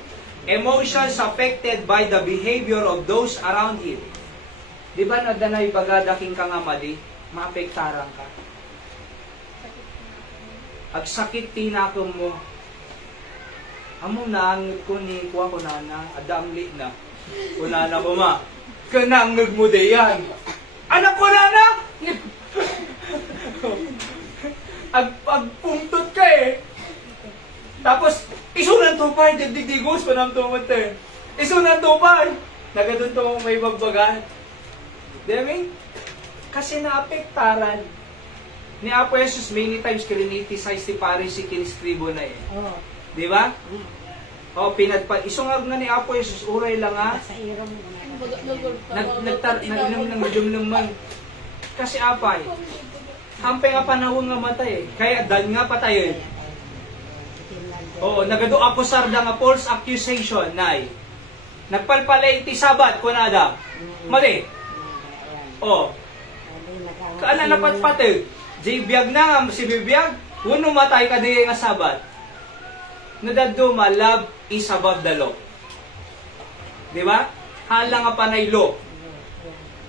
emotions affected by the behavior of those around him. Di ba nadanay bagadaking ka nga madi, maapektaran ka. Ag sakit tinako mo. Amo naangag ko ni kuha ko na, adamli na. Kunana ko ma. Kanangag mo de yan. Anak ko na! Agpungtot ka eh. Tapos, isunan to pa, digdigos pa ng tumot eh. Isunan to pa, nagadun to may bagbagan. Demi? Kasi naapektaran. Ni Apo Jesus many times kiriniticize si Paris si kinskribo na eh. Oh. Di ba? O, pinadpa. Isungag na ni Apo Jesus, uray lang ha. Sa irong mo na. Nag-inom ng medium man. Kasi apay. Hampay nga panahon nga matay eh. Kaya dan nga patay eh. Oo, nagado akusar da nga false accusation nay. Nagpalpalay ti sabat kunada. Mali. Oo. Kaala na patpatid. Di biyag na nga si bibiyag. Uno matay ka di nga sabat. Nadaduma, love is above the law. Di ba? Hala nga panay law.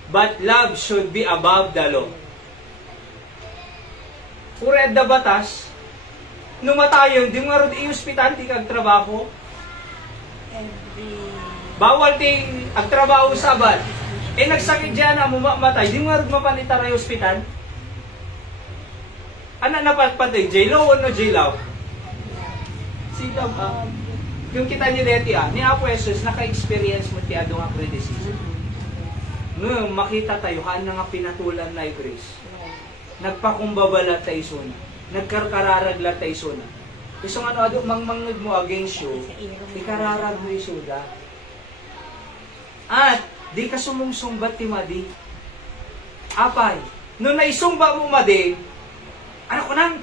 But love should be above the law. Ured da batas, numatayon, di nga rin i-hospital, ti kag trabaho. Bawal ti ang trabaho sabat. Eh nagsakit dyan na mumatay, di nga rin mapanita rin hospital. Ano napatpatay? J-Law o no J-Law? Sila ba? Yung kita niyo deti ni Apo Jesus, naka-experience mo ti adong nga criticism. No, makita tayo, haan na nga pinatulan na grace. Nagpakumbabala tayo suna. Nagkarkararagla tayo suna. Iso nga ado, mangmangag mo against you, ikararag mo isuda. At, di ka sumungsumbat ti madi. Apay, no naisumba mo madi, ano ko nang,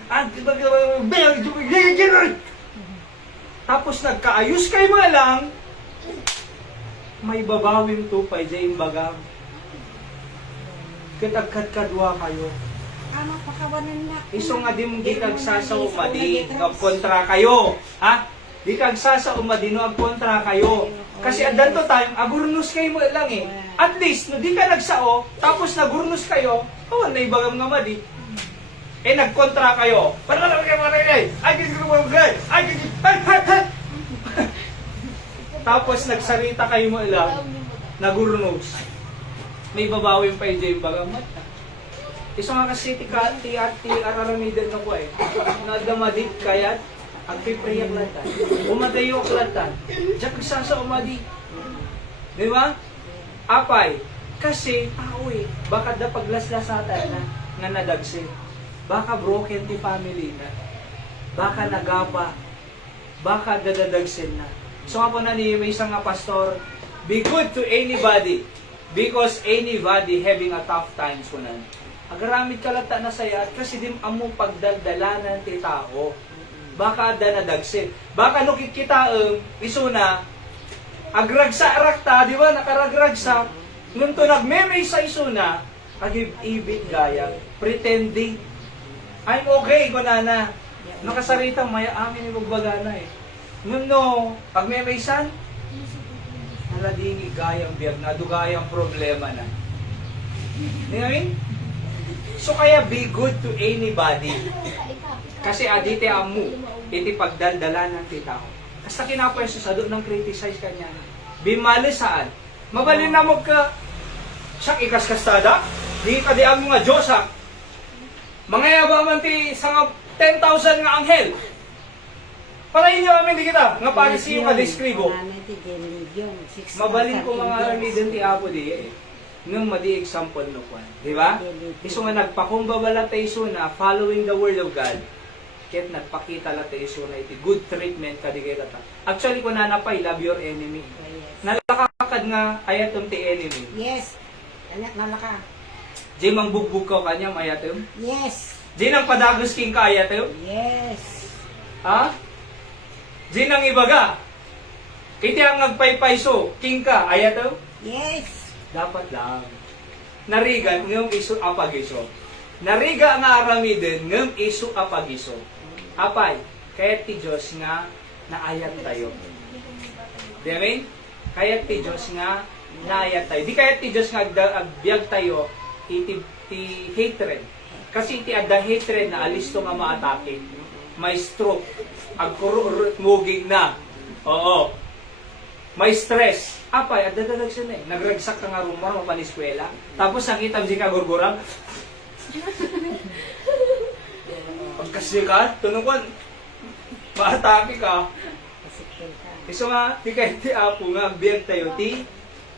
tapos nagkaayos kayo mga lang, may babawing tupay dyan bagam. Katagkadkadwa kayo. Tama pa kawanan na. Iso nga di mong di kagsasaw madi, kontra kayo. Ha? Di kagsasaw madi, no, kontra kayo. Kasi at danto time, agurnos kayo mo lang eh. At least, no, di ka nagsao, tapos nagurnos kayo, na ibagam nga madi. Eh, nagkontra kayo. Para lang kayo mga nanay. Ay, gagawin mo mga ay, tapos nagsarita kayo mo lang, nagurnos. May babawin pa yung bagamat. Isa nga kasi ti araramidan na ko eh. Nadamadit kayat, agpipriyak latan. Umadayo ak latan. Diyak isa sa umadi. Di ba? Apay. Kasi, tao eh. Baka da paglaslasatan na, nga nadagsin. Baka broken ti family na. Baka nagapa. Baka dadadagsin na. So nga po na ni may isang nga pastor, be good to anybody because anybody having a tough times po nan. Agaramid kalata na saya kasi dim amo pagdaldalanan ti tao. Baka da nadagsin. Baka no kita isuna agragsa rakta, di ba? Nakaragragsa. Nung to nagmemory sa isuna, agib-ibig gaya, pretending I'm okay, gunana. Nakasaritang maya amin yung magbagana eh. No, pag may maysan, naladingi gayang biyag na, dugayang problema na. Ngayon, so kaya be good to anybody. Kasi adite amu, iti pagdaldala ng titao. Hasta kinapwesto sa doon ng criticize kanya. Bimali saan? Mabalin na mo ka, siyak ikaskastada, di ka di amu nga Diyos ha. Mga yabaman ti sa 10,000 nga anghel. Parayin nyo kami di kita, nga pagisi yung kadeskribo. Mabalin ko mga ramidan ti Apo di eh. Nung madi example no kwan. Di ba? Iso nga nagpakumbabala tayo na following the word of God. Ket nagpakita la tayo na iti good treatment kadi kay tata. Actually kung nanapay, love your enemy. Nalakakad nga ayatom ti enemy. Yes. Anak, nalaka. Di mang bugbog ka kanya ayatom? Yes. Di nang padagos king ka ayatom? Yes. Ha? Di nang ibaga? Iti ang nagpaypayso, king ka ayatom? Yes. Dapat lang. Narigan ngem isu apagiso. Nariga nga aramiden ngem isu apagiso. Apay, Kaya ti Diyos nga naayat tayo. Di amen? Kaya ti Diyos nga naayat tayo. Di kaya ti Diyos nga agbiag tayo ti hatred. Kasi ti adda hatred na alisto nga maatake. May stroke. Agkururut mugig na. Oo. May stress. Apay, adadadag sila eh. Nagragsak ka nga rumor mo paniskwela. Tapos nakita mo si kagurgurang. Pagkasi ka, tunungan. Maatake ka. So nga, di kayo ti Apo nga, biyag tayo ti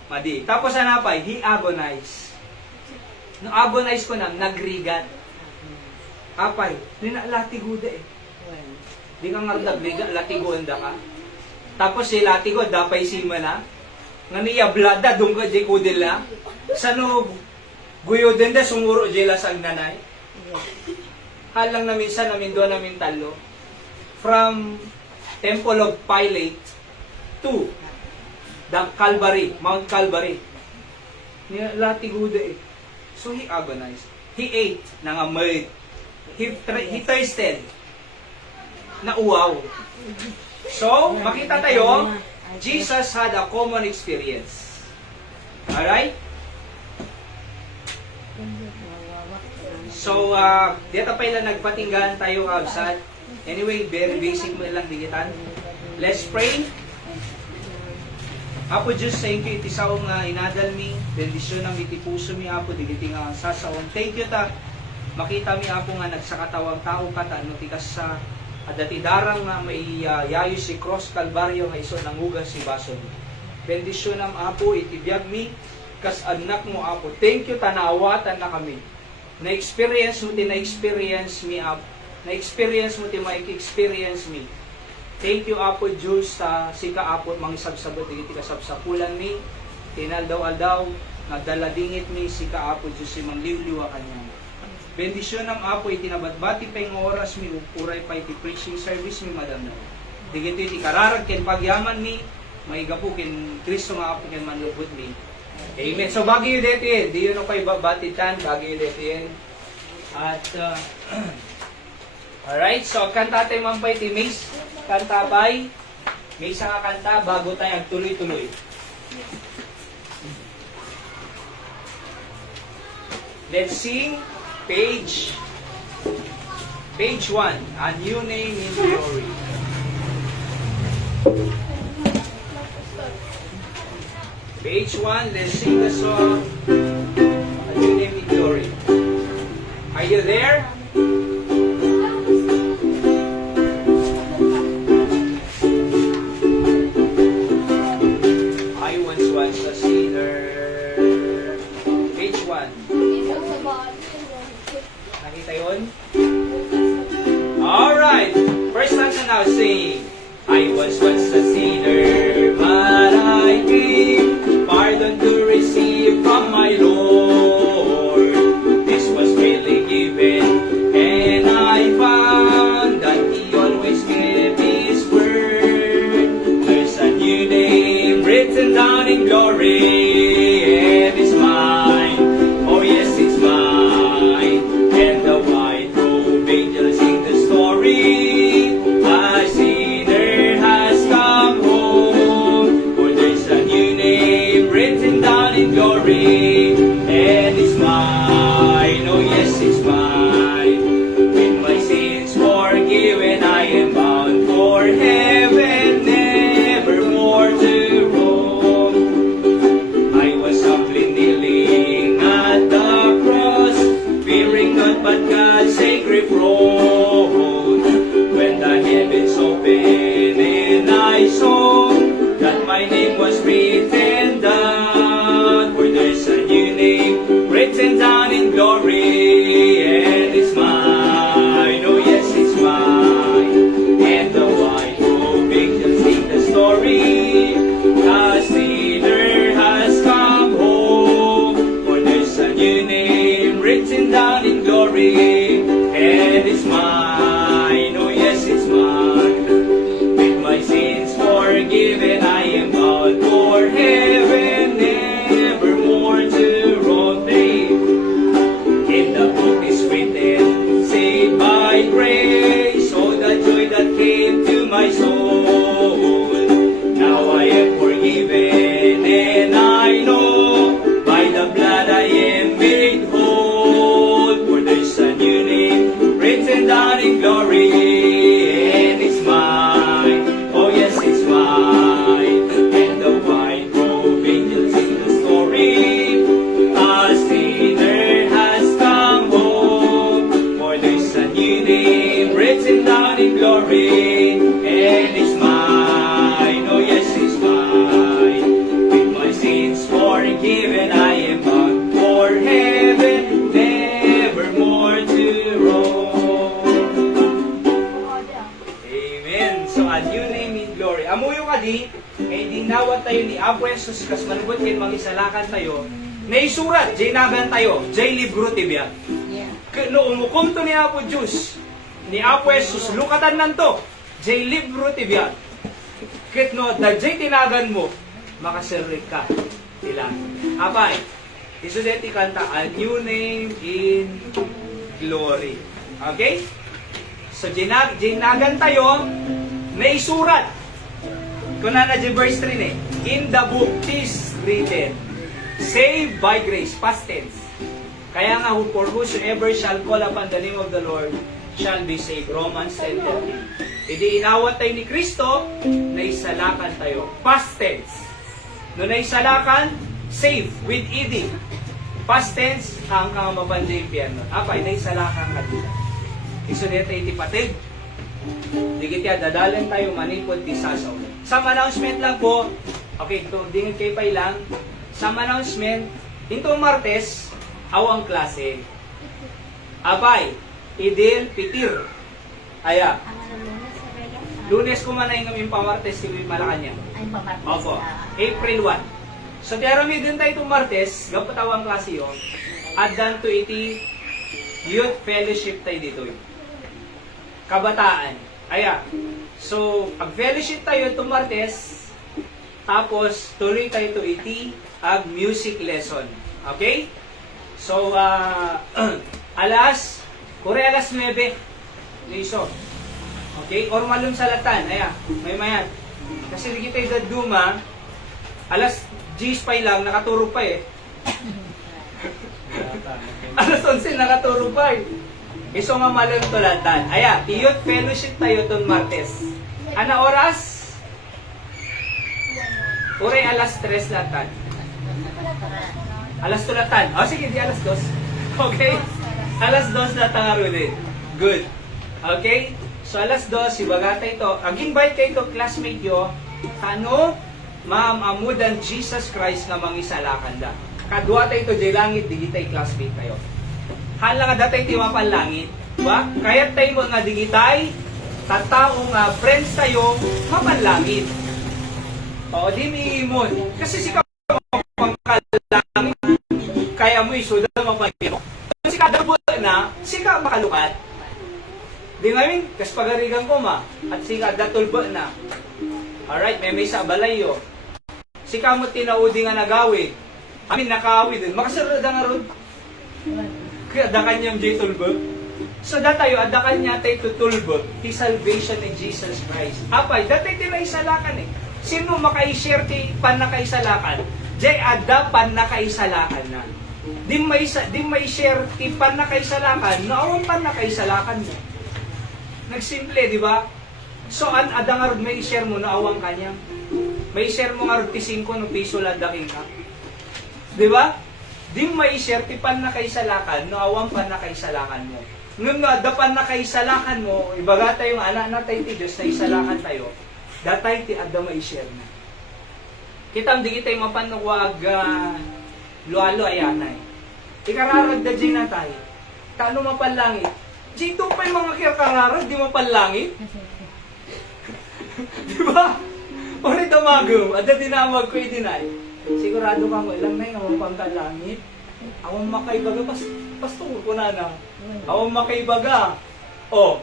madi. Tapos anapay, he agonize. No agonize ko na, nagrigat. Apay, latigoda eh. Di ka nga nagrigat, latigoda ka. Tapos si latigo, dapay sima na. Nga niya, blada, doon ka di kudil na. Sano, guyo din da, sumuro jela sa nanay. Halang na minsan, namin doon namin talo. From Temple of Pilate to the Calvary, Mount Calvary. Latiguda eh. So he agonized. He ate, nangamoy. He thirsted. Nauwaw. So, makita tayo, Jesus had a common experience. Alright? So, dito pa ilan nagpatinggan tayo outside. Anyway, very basic mo lang digitan. Let's pray. Apo Diyos, thank you iti sao nga inadal mi. Bendisyon ang iti puso mi, Apo, digiti nga ang sasaon. Thank you ta. Makita mi, Apo, nga nagsakatawang tao ka ta. Ano tikas sa adati darang nga may yayo si Cross Calvario nga iso nangugas si baso mi. Bendisyon ang Apo, iti biyag mi. Kas anak mo, Apo. Thank you ta, naawatan na kami. Na-experience mo, na-experience mi, Apo. Na-experience mo, ma-experience mi. Thank you, Apo Diyos, sa sika, Apo, mangisabsabot, digiti kasabsapulan mi. Tinaldaw-aldaw, nagdaladingit mi, sika, Apo Diyos, si mangliwliwa kanya. Bendisyon ng Apo, itinabadbati pa yung oras mi, uray pa iti preaching service mi, madam na. Digiti iti kararag, ken pagyaman mi, maigapu, ken Kristo nga Apo, ken manlubot mi. Amen. So, bagay yun dito yun. Di yun ako ibabatitan, bagay yun dito yun. At, alright, so kanta tayo mampay ti Mace. Kanta bay. May isa nga kanta bago tayo agtuloy-tuloy. Let's sing page 1, A New Name in Glory. Page 1, let's sing the song A New Name in Glory. Are you there? Nakita yun? Alright! First stanza now, sing. I was once a sinner, but I came pardon to receive from my Lord. This was freely given, and I found that He always kept His word. There's a new name written down in glory, and it's mine. Oh yes, it's mine. And the white robe angels sing the story. A sinner has come home. For there's a new name written down in glory. And it's mine. Oh yes, it's mine. With my sins forgiven, I am bound for heaven, never more to roam. I was humbly kneeling at the cross, fearing none but God's sacred throne. When the heavens opened and I saw that my name was written down, for there's a new name written down in glory, and it's mine. Oh yes, it's mine. And the white robe angels sing the story. A sinner has come home, for there's a new name written down in glory, and it's mine. Oh yes, it's mine. With my sins forgiven, I am bound for heaven, never more to roam. In the book is written, saved by grace. Oh, the joy that came glory, and it's mine. Oh yes, it's mine. And the white robe angels sing the story. A sinner has come home, for there's a new name written down in glory, and it's mine. Oh yes, it's mine. With my sins forgiven, I am bound for heaven, never more to roam. Amen. So, a new name in glory. Amuyo ka di, kaya di nawat tayo ni Apo Jesus, kas manubot kayo mangisalakan tayo, na isurat, jay nagan tayo, jay libro tibya. Yeah. No umukom to ni Apo Diyos, ni Apo Jesus, lukatan nanto, jay libro tibya. Kit no, da jay tinagan mo, makasirrik ka. Ilang. Apay, isudeti kanta, a new name in glory. Okay? So, jinagan tayo, na isurat. Kung na verse 3 eh, in the book is written, saved by grace, past tense. Kaya nga, for whosoever shall call upon the name of the Lord shall be saved. Romans 10:13. Hindi inawat tayo ni Kristo, naisalakan tayo. Past tense. No naisalakan, save with ed. Past tense, ang kamapan sa impyerno. Apay, naisalakan ka dito. Isuneta iti patid. Di kita dadalan tayo manipod di sasaw. Some announcement lang po. Okay, ito, dingin kay pay lang. Some announcement. Into Martes, awang klase. Apay, idil, pitir. Aya. Ang ano lunes sa kaya? Lunes ko man na yung pamartes, si Malacanang. Ay, pamartes Opo. na. April 1. So, tiyarami din tayo itong Martes, gapot awang klase yun. At dan to iti youth fellowship tayo dito. Kabataan. Aya. So, ag-fellowship tayo itong Martes, tapos tuloy tayo ito iti ag-music lesson. Okay? So, alas 9, liso. Okay? Or malum salatan. Aya. May mayan. Kasi di kita idaduma, alas 10 pa lang, nakaturog pa eh. Alas 11 nakaturog pa eh. Iso nga malung tulatan. Aya, youth fellowship tayo ton Martes. Ana oras? Ure alas 3 latan. Alas tulatan. O sige, di alas 2. Okay? Alas 2 latan nga rin. Good. Okay? So alas 2, si Bagata ito. Ag-invite kayo ito, classmate yo. Kano? Ma'am, amudan Jesus Christ nga mangisalakan da. Kadwa tayo ito, di langit, digitay classmate tayo. Hala nga datay ti mapan langit. Ba? Kaya tayo mga digitay, tataong friends tayo, mapan langit. O, di miimon. Kasi si kapangkalangit, kaya mo isuda mapagpiro. Si kadabot na, si ka makalukat. Di ngayon, kas pagarigan ko ma, at si kadatulbo na. Alright, may sa balayo. Si kamot tinaudi nga nagawid. Amin nakawid din. Makasarada nga ron. Kaya da kanyang J. Tulbog. So datayo, ada kanya tayo tutulbog. Ti salvation ni Jesus Christ. Apay, datay tinaisalakan eh. Sino makaishare ti panakaisalakan? Jay, ada panakaisalakan na. Di may share ti panakaisalakan, naawang panakaisalakan mo. Nagsimple, di ba? So, ada nga rin may share mo, naawang kanya. May share mo nga rin ti 5 no piso ladaking ka. Di ba? Di may share ti panakaisalakan, naawang panakaisalakan mo. Nung nadapan na kaisalakan mo, ibaga tayong anak na tayo ti Diyos na isalakan tayo, datay ti adda may share na. Kitang di kita'y mapanukwag lualo ayanay. Ikararag da dyan na tayo. Kano mapalangit? Dito pa yung mga kararag, di mapalangit? Di ba? O rito magum, adda dinamag ko i-deny. Sigurado ka mo, ilang na yung pangkalangit. Awang makaibaga, pastor ko na na. Awang makaibaga. O,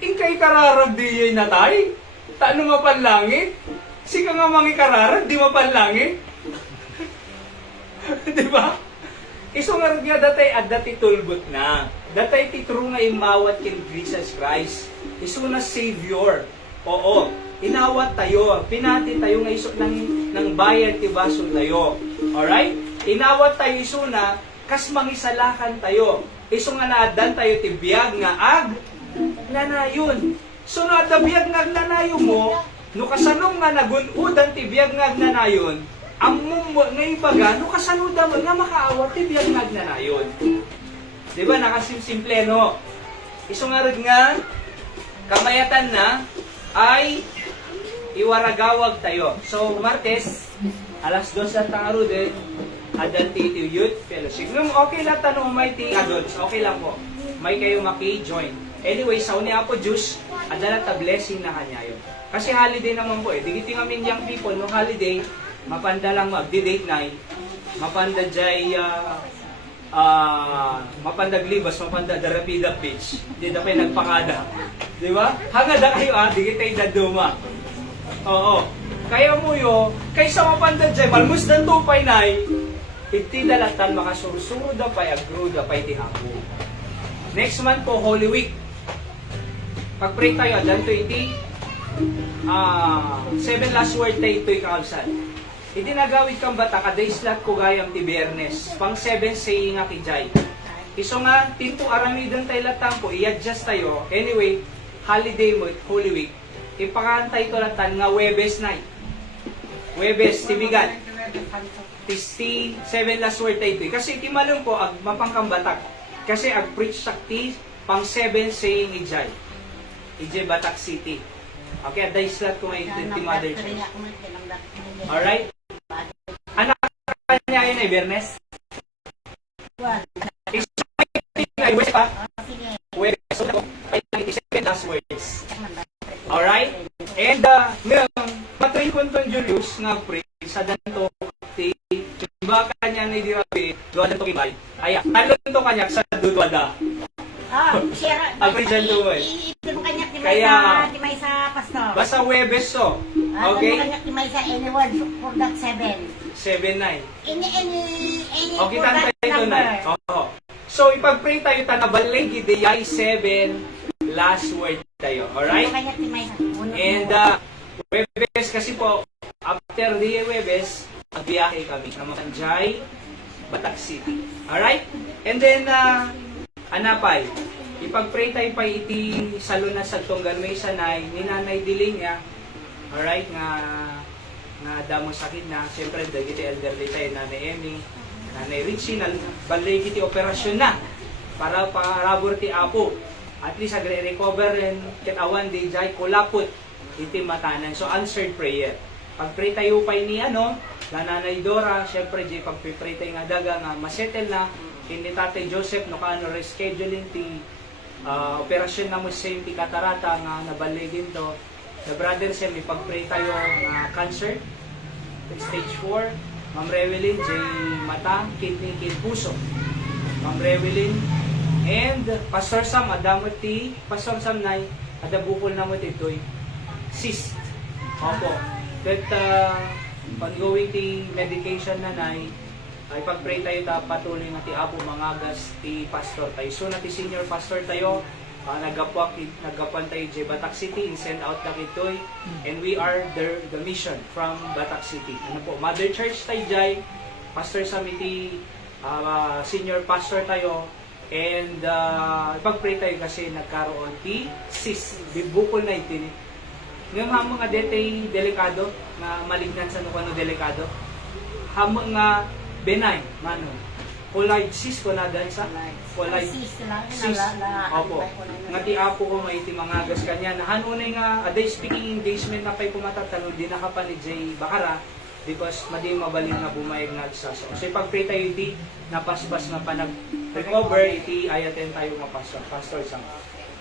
ingkay kararag di yun na tayo? Taano mapalangit? Sika nga mga kararag, di mapalangit? Di ba? Iso nga rin datay at dati tulbot na. Datay titro nga imawat kin Jesus Christ. Iso na Savior. Oo. Inawat tayo. Pinati tayo nga iso ng bayad ti baso tayo. Alright? Inawat tayo iso na kas mangisalakan tayo. Iso nga naadan tayo tibiyag nga ag nanayon. So no at biyag nga ag nanayon mo, no kasanom nga nagunudan tibiyag nga ag nanayon, among nga ibaga, no kasanuda mo nga makaawat tibiyag nga ag nanayon. Diba, nakasimple, no? Iso nga rin nga, kamayatan na, ay iwaragawag tayo. So, Martes, alas 2 at taro din, Adult Youth Fellowship. Nung okay lang tanong may adults, okay lang po. May kayo maki-join. Anyway, sa unia po, Diyos, adalat a blessing na kanya yun. Kasi holiday naman po eh. Digiti kami young people, no holiday, mapanda lang magdi-date night, mapanda jay, mapandaglibas, mapanda Darapida Beach. Di na kayo nagpakada. Di ba? Hangad na kayo di kita'y daduma. Oo. Kaya mo yo, kaysa mapanda dyan, malmusdan tupay na iti dalatan makasursuro da pay agro da pay tihapo. Next month po, Holy Week. Pag-pray tayo, adan 7 last word tayo ito'y kakalsan. Itinagawid kang bata, kaday slat ko gayam ti Biyernes. Pang 7 say nga kijay. Iso nga, tinto aramidan tayo latampo, i-adjust tayo. Anyway, holiday mo, Holy Week. Ipakantay ito latan nga Webes night. Webes, tibigan. Tisti, 7 last word tayo ito. Kasi iti malong po, ag mapangkambatak. Kasi ag preach sakti, pang 7 saying ijay. Ijay Batak City. Okay, aday slat ko ngayon ti Mother Church. Alright? Anak kanya yun ay Bernes? Ay, West pa? West. So, ay 97 last words. Alright? And, ngayon, matrain ko itong Julius nga pray sa danto ti ba kanya na idirabi doon danto kibay. Ay, talon to kanya sa dudwada. Share. Appreciate to mo eh. Ito mo kanya Kaya, timay sa pastor. basta Webes so. Okay? Ito mo kanya timay sa anyone for that 7. 7-9. Any Okay, for that tantay ito number. na. Oo. So, ipag-pray tayo tanabalig, ideyay 7, last word tayo. Alright? Ito kanya timay sa And, Webes kasi po, after the Webes, magbiyahe kami na Makanjay, Batak City. Alright? And then, anapay, ipag-pray tayo pa iti saluna sa tunggal may sanay, ni Nanay Diling niya. Alright? Nga damo sakit na. Siyempre, dagiti elderly tayo, Nanay Emmy, Nanay Richie, balay kiti operasyon na para parabor ti Apo. At least agre-recover and kitawa di jay kulapot iti matanan. So answered prayer. Pag-pray tayo pa ni Nanay Dora, syempre di pag-pray tayo nga daga nga masettle na hindi Tatay Joseph no kaano rescheduling ti operasyon na mo sa ti katarata nga nabaligin to. The brother siya may pag-pray tayo nga cancer stage 4. Ma'am Rewelyn, J. Mata, kidney, puso. Ma'am Rewelyn, and Pastor Sam, adamot ti, Pastor Sam nay, adabukol na mo ito'y cyst. Opo. That ongoing ti medication na nay, ay pag-pray tayo patuloy na ti Apo mangagas ti pastor tayo. So na ti senior pastor tayo, nagapuan tayo J. Batak City, in send out na ito'y, and we are the mission from Batak City. Ano po, Mother Church tayo Jai, Pastor Samiti, senior pastor tayo, and pag-pray tayo kasi nagkaroon ti cyst, bibukol na ito. Ngayon mga detay delikado, na malignan sa ano delikado, hamang nga benign, mano. Collide cyst ko na dahil sa collide cyst. Opo. Nga ti Apo ko may iti mga gas kanya. Nahanunay nga, a day speaking engagement na kay kumatatanong, di nakapa ni Jay Bakara, because madi mabalin nga bumayag nga agsaso. So ipag-pray tayo iti, napaspas nga pa nag-recover, iti ayaten tayo nga pastor sang.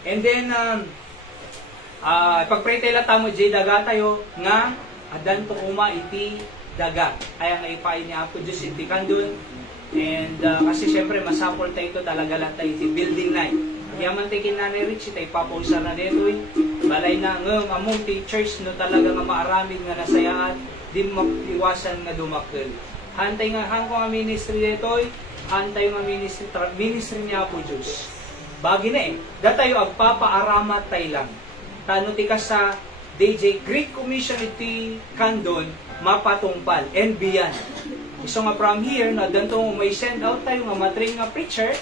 And then, ipag-pray tayo lata mo, Jay, daga tayo, nga, adan to uma iti daga. Kaya nga ipain ni Apo Diyos, iti kandun. And kasi syempre masapol tayo ito talaga lang tayo iti building night. Yaman tayo kinanay Richie, tayo papausa na dito balay na among ti church no talaga nga maaramid nga nasayaan, di mapiwasan nga dumakkel. Hantay nga hangko nga ministry dito, hantay nga ministry niya po Diyos. Bagi na datayo agpapaaramat tayo lang. Tano ti ka sa DJ Great Commission iti kandon mapatungpal and beyond. So nga from here, na danto may send out tayo nga matrain nga preacher,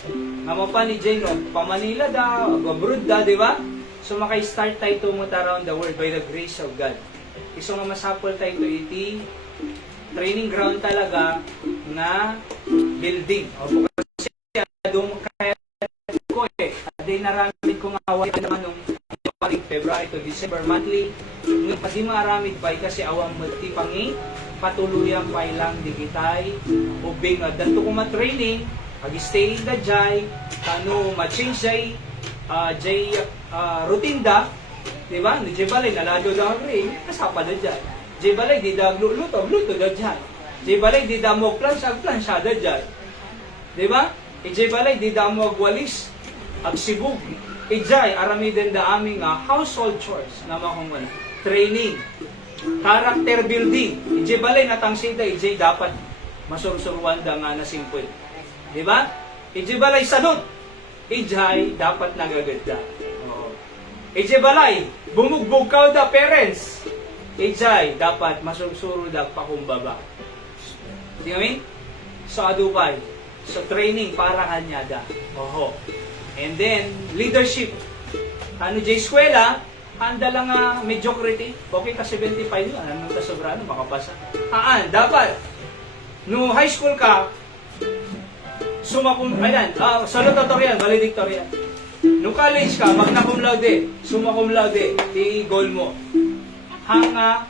nga mapani no, pa Manila da, abroad da, di ba? So maka-start tayo tumut around the world by the grace of God. So nga masapol tayo to iti training ground talaga nga building. O kasi doon kaya ko aday naramid ko nga away naman nung February to December monthly. Ngunit pati maaramid pa kasi awang mati pangi patuluyang pailang digitay ubing na danto ko ma-training ag-stay da jay kano ma-change jay routine da, di ba? Ni balay nalado da rin kasapa da jay jay balay di da luto da jay jay balay di da mo plansya da jay, di ba? Jay balay di da mo agwalis agsibog ijay aramiden da aming household chores na makong training, character building. Ije balay natangsida, ije dapat masursuruan da nga na simple. Di ba? Ije balay sadot, ijay dapat nagaganda. Ije balay, bumugbog ka da parents, ijay dapat masursuro da pakumbaba. Di ba mean? So adupay, so training para kanya da. Oho. And then, leadership. Ano jay eskwela, handa lang mediocrity. Okay ka 75 yun. Anong kasobra? Makapasa. Dapat. No high school ka, ayan, salutatorian, valedictorian. No college ka, magna cum laude, summa cum laude, i-goal mo. Hanga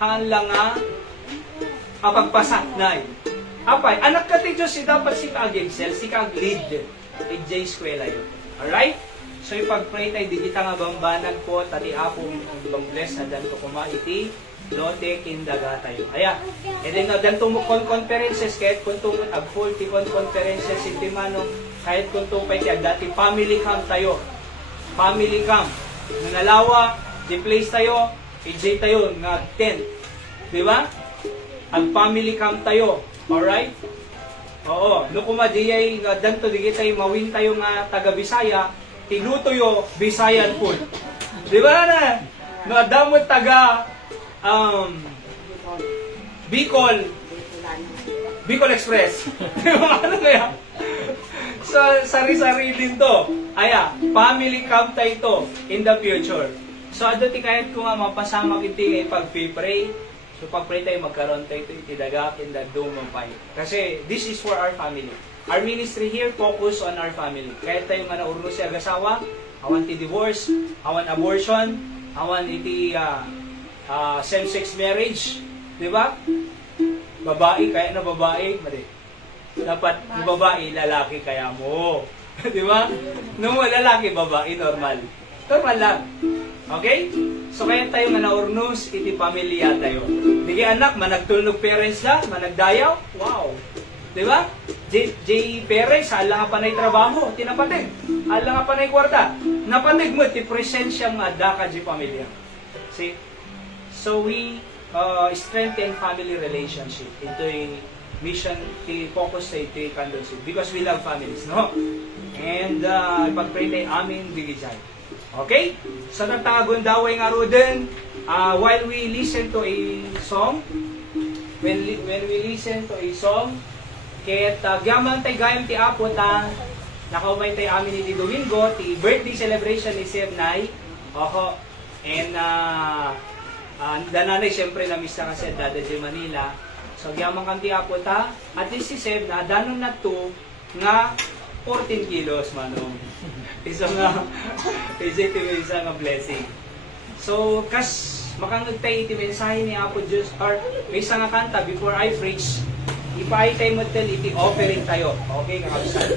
lang pagpasa na apay, anak ka ti Diyos, si dapat si ka-agensel, si ka-lead. I-J eskwela yun. Alright? So ipag-pray tayo, di kita nga bambanag po, tati apong ibang bless na danto kumaiti, lote kindaga tayo. Aya, and then dan tumuk conferences, kahit kung tumuk ag-full ti conferences, iti manong, kahit kung tumupay ti dati family camp tayo. Family camp. Nangalawa, di place tayo, i-J tayo, nga tent. Di ba? Ag-family camp tayo. Alright? Oo. No kumadiyay, danto di kita mawin tayo nga taga-Bisaya, tiluto yo Bisayan food. Di ba na? No, damot taga Bicol Express. Di ba ano kaya? So, sari-sari din to. Aya, family camp tayo to in the future. So, ado ti kahit ko nga mapasama kiti pag-pray. So, pag-pray tayo, magkaroon tayo itidagak in the dome of fire. Kasi, this is for our family. Our ministry here, focus on our family. Kahit tayo nga naurno si agasawa, awan ti divorce, awan abortion, awan iti same-sex marriage, di ba? Babae, kaya na babae, mali. Dapat babae, lalaki kaya mo. Di ba? Nung lalaki, babae, normal. Normal lang. Okay? So kaya tayo nga naurnos, iti pamilya tayo. Digi anak, managtulnog parents na, managdayaw, wow. Di ba? J parents, ala nga panay trabaho, tinapatig. Ala nga panay kwarta. Napatig mo, ti presensya nga da ka di pamilya. See? So we strengthen family relationship. Ito'y mission, focus sa ito'y candleship. Because we love families, no? And ipag-pray tayo amin, digijay. Okay? So nagtagagon daway nga ro din, while we listen to a song, when we listen to a song, kaya't gyaman tayo gayam ti apo ta, nakaumay tayo amin ni Domingo, ti birthday celebration ni Sir Nay, oho, and dananay siyempre na-miss na kasi dada di Manila, so gyaman kang ti apo ta, at least si Sir na, danon na to, nga 14 kilos manong. Isa nga blessing. So, kas makangagtay iti mensahe ni Apo Diyos, or may isa nga kanta, before I preach, ipaitay mo tel iti offering tayo. Okay, kakabsan.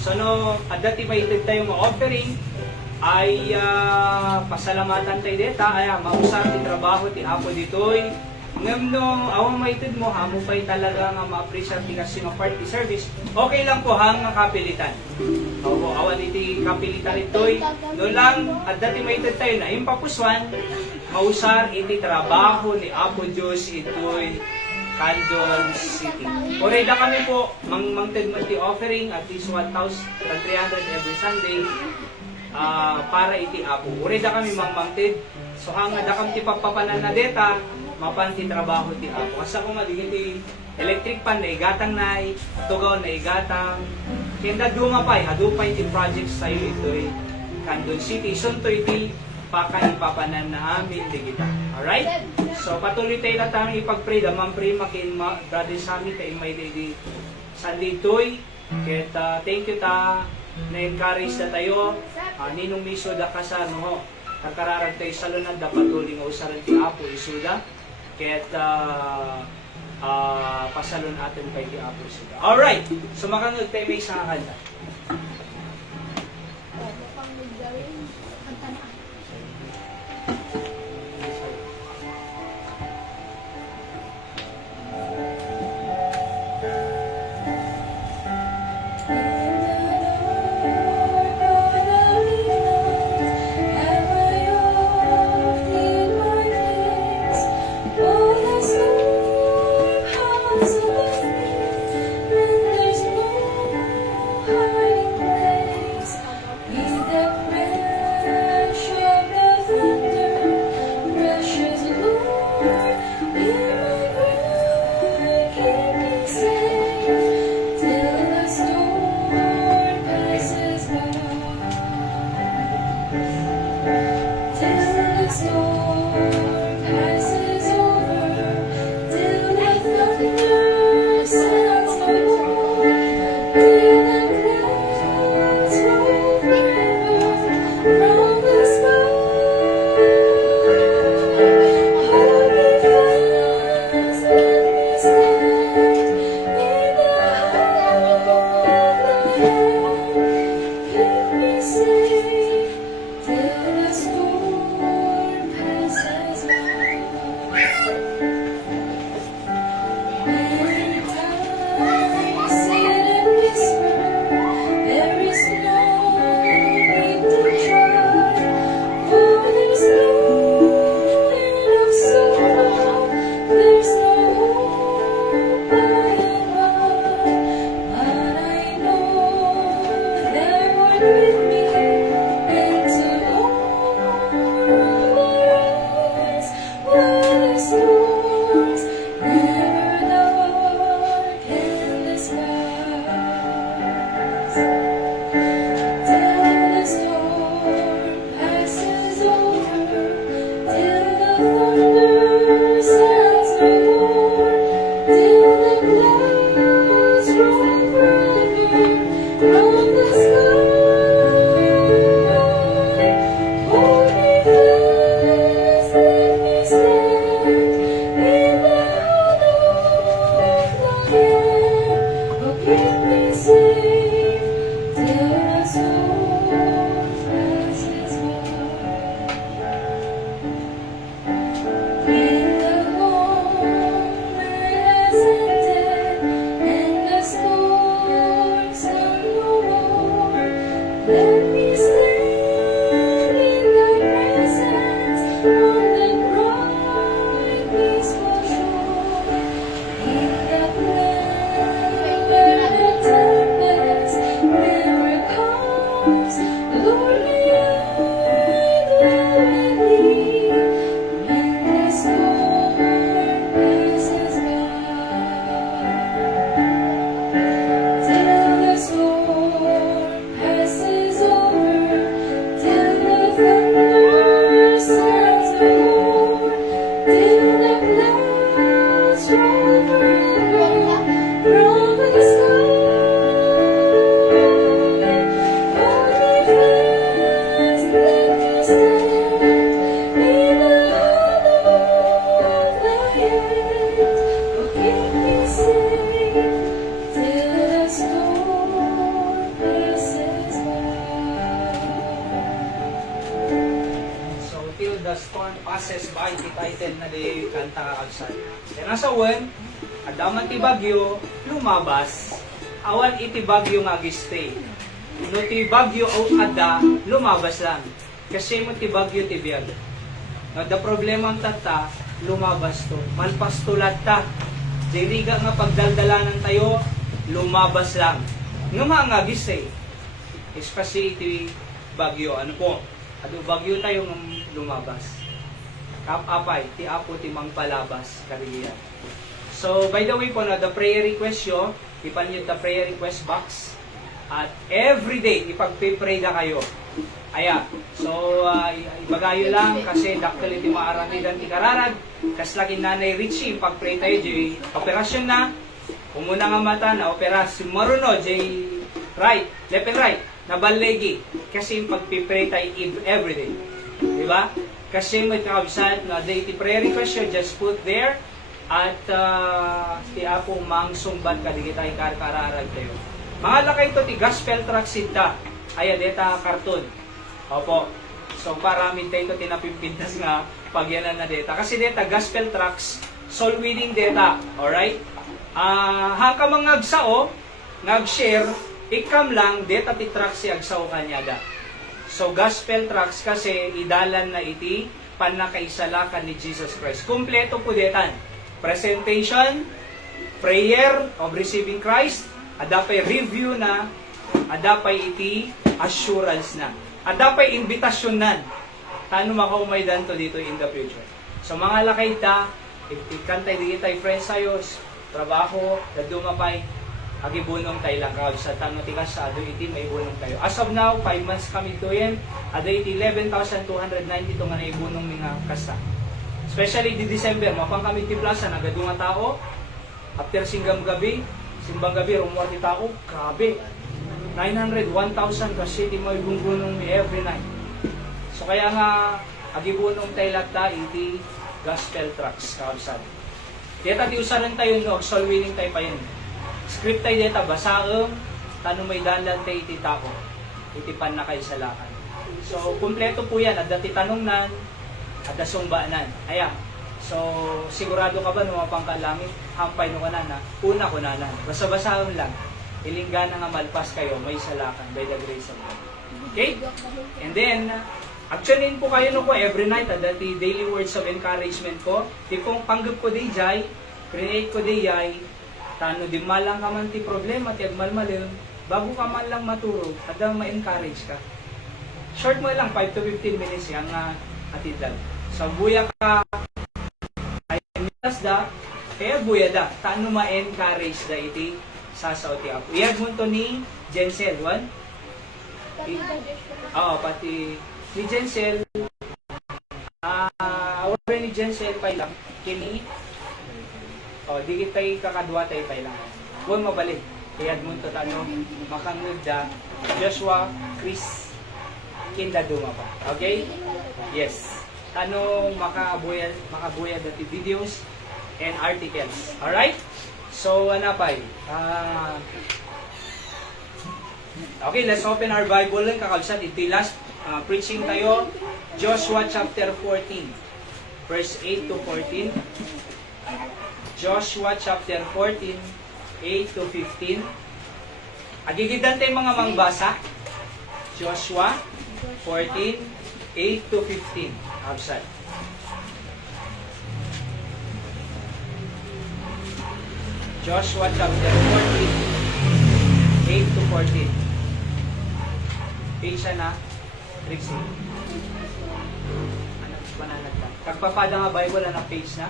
So, no, at dati may itag tayo ma-offering, ay pasalamatan tayo dita, ay mausap ti trabaho ti Apo ditoy. Ngam no, awang maitid mo, hamo pa'y talaga nga ma-appreciate ti kasi party service. Okay lang po hang nga kapilitan. Opo, awan iti kapilitan ito'y. No lang, at dati maitid tayo na impapuswan, mausar iti trabaho ni Apo Diyos ito'y Candon City. Oreda kami po, mangtid mo iti offering at least 1,300 every Sunday para iti Apo. Oreda kami mangtid. So hanga da kami ti papapanan na deta, mapanti trabaho ti Apo. Kasi ako maligin ti electric pan na igatang nay, tugaw na igatang, kenda dumapay, hadupay ti project sa'yo ito'y Candon City. Suntoy ti pakaipapanan na amin di kita. Alright? So patuloy tayo na tayong ipag-pray. Damang pray makin brother Sammy kay may di Sunday toy. Ket thank you ta na-encourage na tayo. Ninong miso da kasano ho. Nakararag tayo sa lunad da patuloy nga usaran ti Apo isuda. Ket pasalon atin kay ti Apo isuda. Alright. So makangag tayo may isang kanta. The storm passes by, ti title na di kanta kakagsan. Yan nasa wen, adaman ti bagyo, lumabas, awan iti bagyo nga gistay. No ti bagyo o ada, lumabas lang. Kasi mo ti bagyo ti biyag. No, the problema ang tata, lumabas to. Malpastulat ta. Diriga nga pagdaldalanan tayo, lumabas lang. Nga nga gistay. Especially iti bagyo. Ano po? Ado bagyo tayo ng lumabas. Kapapay, ti apo ti mang palabas, kariyan. So, by the way po, no, the prayer request yo, ipan nyo the prayer request box. At every day, ipagpipray na kayo. Aya, so, ibagayo lang kasi daktal iti maaramidan ti kararag. Kas lagi nanay Richie, pagpray tayo, jay, operasyon na. Umuna nga mata na operasyon, maruno, jay, right, left and right, nabalegi. Kasi pagpipray tayo every day. Diba? Kasi may kakabsat na day ti prayer request yun, just put there. At ti Apo mangsumbat ka, di kita ikararag tayo. Mga lakay ito ti gospel track sinta. Aya, deta karton. Opo. So, parami tayo ito tinapimpintas nga pagyanan na deta. Kasi deta, gospel tracks, soul winning deta. Alright? Haka mga agsao, nag-share, ikam lang, deta ti tracks si agsao kanyada. So, gospel tracks kasi idalan na iti panakaisalakan ni Jesus Christ. Kumpleto po detan. Presentation, prayer of receiving Christ, adapay review na, adapay iti assurance na. Adapay invitasyon na. Tano makaumay danto dito in the future. So mga lakay ta, ikantay di kitay friends tayo, trabaho, dadumapay, agibunong tayo lang kao sa tano tikas sa ado iti may bunong tayo. As of now, 5 months kami doon, ado iti 11,290 itong nga naibunong mga kasta. Especially di December, mapang kami ti plaza, nagadunga tao, after singgam gabi, simbang gabi, rumuha ti tao, grabe. 900, 1,000 kasi di mo ibungbunong ni every night. So kaya nga, agibunong tayo lata, iti gospel tracks, kaabsad. Deta di usaran tayo no, soul winning tayo pa yun. Script tayo deta, basaang, tanong may dalan tayo iti tao, iti pan na kayo sa lakan. So, kumpleto po yan, at dati tanong nan, at dasumbaanan. Aya, so, sigurado ka ba nung mapangkalangit, hampay no ka na, una ko na. Basa-basahan lang, ilinggan na nga malpas kayo, may salakan, by the grace of God. Okay? And then, actually po kayo no po, every night, dati daily words of encouragement ko, tipong panggap ko di jay, create ko di yay, tano di malang ka man ti problema, ti agmalmalim, bago ka man lang maturo, at ma-encourage ka. Short mo lang, 5 to 15 minutes yan nga atidan. So, buya ka, ay mitas da, kaya buya da, taano ma-encourage da iti sa ti Apo. Iyag mo to ni Jensel, one? Oo, pati ni Jensel, wala ni Jensel pa ilang, kini, di kita'y kakadwa tayo pa ilang. Huwag mabalik. Iyag mo to taano, makangod da, Joshua, Chris, kinda duma pa. Okay? Yes. Ano makabuya dati videos and articles. Alright? So, ano pa okay, let's open our Bible lang kakalsat. Ito last preaching tayo. Joshua chapter 14. Verse 8 to 14. Joshua chapter 14, 8 to 15. Agigidan tayo mga mangbasa. Joshua 14, 8 to 15. Absent. Joshua chapter 14, 8 to 14. Page na, Trixie. Ano, bananag ka. Kagpapada nga Bible na page na.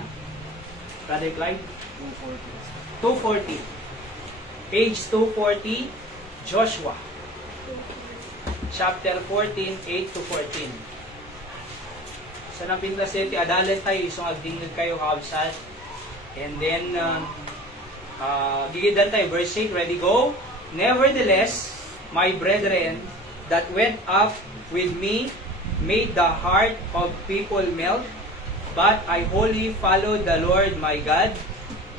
Brother Clyde? 240. Page 240, Joshua. Chapter 14, 8 to 14. Sa napintas iti adalan tayo, isong agdingag kayo kaabsat. And then, gigidan tayo, verse 8, ready, go. Nevertheless, my brethren, that went up with me, made the heart of people melt, but I wholly followed the Lord my God.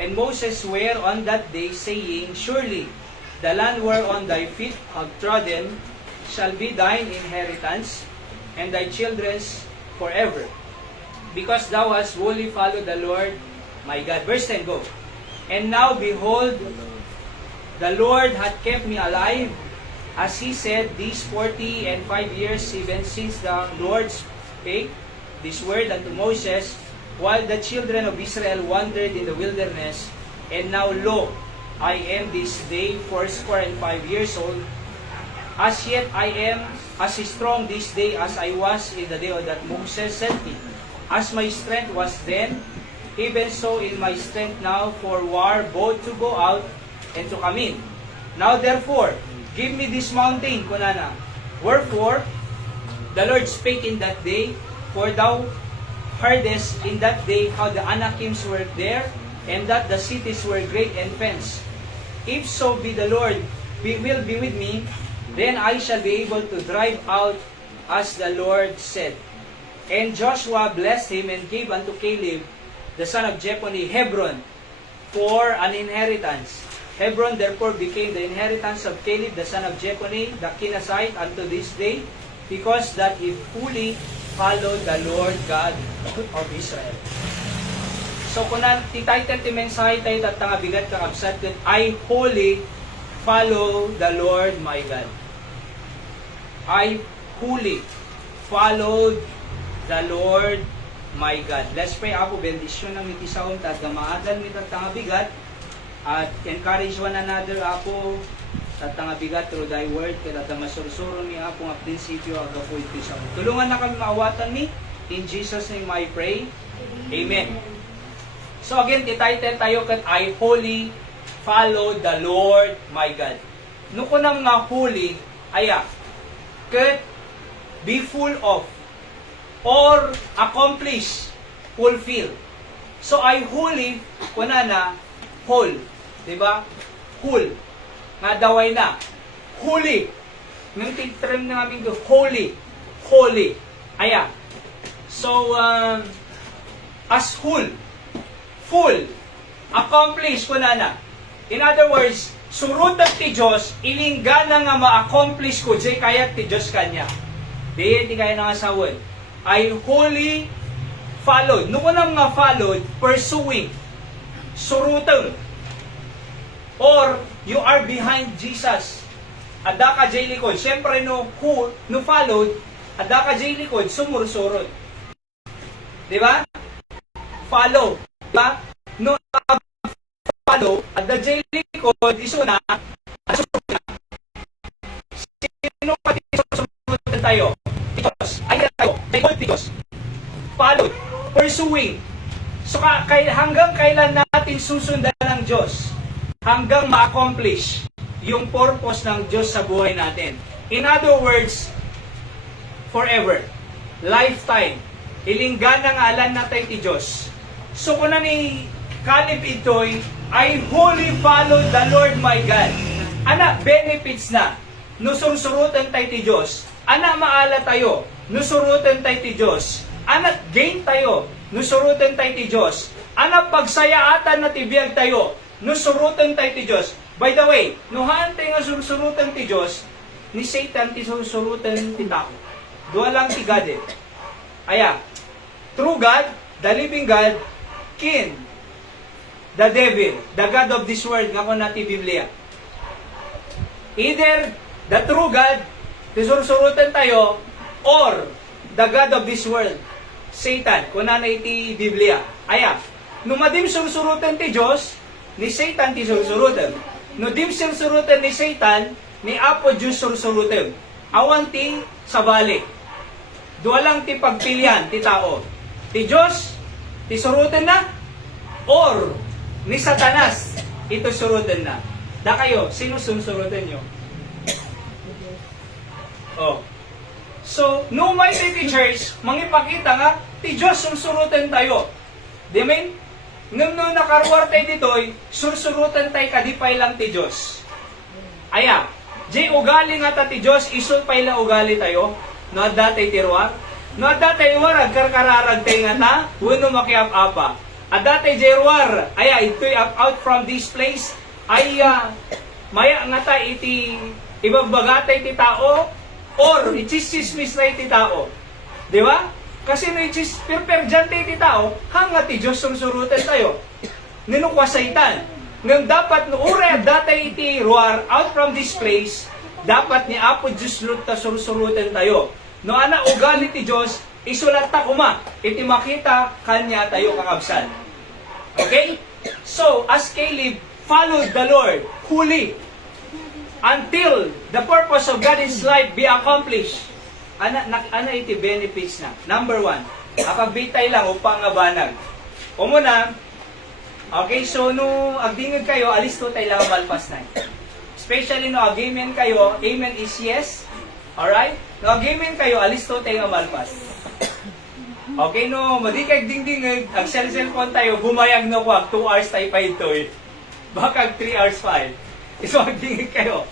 And Moses sware on that day, saying, surely the land whereon thy feet have trodden shall be thine inheritance, and thy children's forever, because thou hast wholly followed the Lord my God. Verse 10, go. And now behold, the Lord hath kept me alive, as he said, these 45 years, even since the Lord spake this word unto Moses, while the children of Israel wandered in the wilderness. And now lo, I am this day 45 years old, as yet I am as strong this day as I was in the day that Moses sent me. As my strength was then, even so in my strength now for war, both to go out and to come in. Now therefore, give me this mountain, kunana. Wherefore, the Lord spake in that day, for thou heardest in that day how the Anakims were there, and that the cities were great and fenced. If so be the Lord will be with me, then I shall be able to drive out as the Lord said. And Joshua blessed him and gave unto Caleb, the son of Jephunneh, Hebron for an inheritance. Hebron therefore became the inheritance of Caleb, the son of Jephunneh, the Kenizzite, unto this day, because that he fully followed the Lord God of Israel. So kung ti-title ti mensahe tayo tatanga bigat kakabsat ket I wholly follow the Lord my God. I wholly followed the Lord my God. Let's pray. Apo bendisyon ng mitisawon ta gamaadan mi tatanga bigat at encourage one another, Apo, tatanga bigat through thy word kaya masursuro mi Apo nga prinsipyo aga po iti sa. Tulungan na kami maawatan ni. In Jesus name I pray. Amen. So again, ti-title tayo kat I wholly follow the Lord my God. No ko nam nga holy, aya, kat be full of, or accomplish, fulfill. So I wholly, kuna na, whole. Diba? Whole. Nga daway na. Holy. Nung titrim na namin ko, holy. Holy. Aya. So, as whole. Full. Accomplish ko na. In other words, surutan ti Diyos, ilinggana nga ma-accomplish ko, jay kayat ti Diyos kanya. Di kaya nga sawon. I wholly followed. Nung unang nga followed, pursuing. Surutan. Or, you are behind Jesus. Ada ka jay likod. Siyempre, no followed, ada ka jay likod, sumursurod. Di ba? Follow. Diba? No follow, at the jail likod, isuna, asuna. Sino pati susunod tayo? Diyos. Ay tayo. Diyos. Follow. Pursuing. So, hanggang kailan natin susundan ng Diyos? Hanggang ma-accomplish yung purpose ng Diyos sa buhay natin. In other words, forever. Lifetime. Ilinggan ng alan natin ti Diyos. So kung ni Caleb ito'y, I wholly follow the Lord my God. Ana, benefits na. Nusursurutan tayo ti Diyos. Ana, maala tayo. Nusurutan tayo ti Diyos. Ana, gain tayo. Nusurutan tayo ti Diyos. Ana, pagsayaatan na tibiyag tayo. Nusurutan tayo ti Diyos. By the way, nuhaan tayo nga sursurutan ti Diyos, ni Satan ti sursurutan ti tao. Dua lang ti God eh. Aya, true God, the living God, kin, the devil, the God of this world, nga ko natin Biblia. Either the true God, tisursurutan tayo, or the God of this world, Satan, kung na iti Biblia. Aya, numadim sursurutan ti Diyos, ni Satan ti sursurutan. Nudim sursurutan ni Satan, ni Apo Diyos sursurutan. Awan ti sabali. Dua lang ti pagpilian ti tao. Ti Diyos, ti surutan na, or ni Satanas, ito surutan na. Da kayo, sino surutan nyo? Oh. So, no may ti church, mangipakita nga, ti Diyos surutan tayo. Di mean? Nung nakaruar tayo dito'y, sursurutan tayo kadipay lang ti Diyos. Aya, di ugali nga ta ti Diyos, isulpay lang ugali tayo, no datay ti ruar. No datay warag karkararag tayo nga ta, wano makiap-apa. At datay jeruar, aya, ito'y out from this place, ay maya nga ta iti ibabagatay ti tao, or ichisismis na iti tao. Di ba? Kasi no perperjante iti tao, hanga ti Diyos sursurutan tayo. Ninukwasaitan. Ngayon dapat no ure datay iti ruar out from this place, dapat ni Apo Diyos luta sursurutan tayo. No ana ugali ti Diyos, isulat ta kuma, iti makita kanya tayo kakabsan. Okay? So, as Caleb followed the Lord fully until the purpose of God in his life be accomplished. Ana iti benefits na. Number 1, akagbitay lang upang nga banag. Umuna, okay, so no agdingig kayo, alis to tayo lang balpas na. Especially no agimen kayo, amen is yes. Alright? No agimen kayo, alis to tayo balpas. Okay, no, madi kay dingding ang cellphone tayo, bumayag no ko 2 hours tayo pa ito eh. Baka 3 hours pa eh. So agdingig kayo.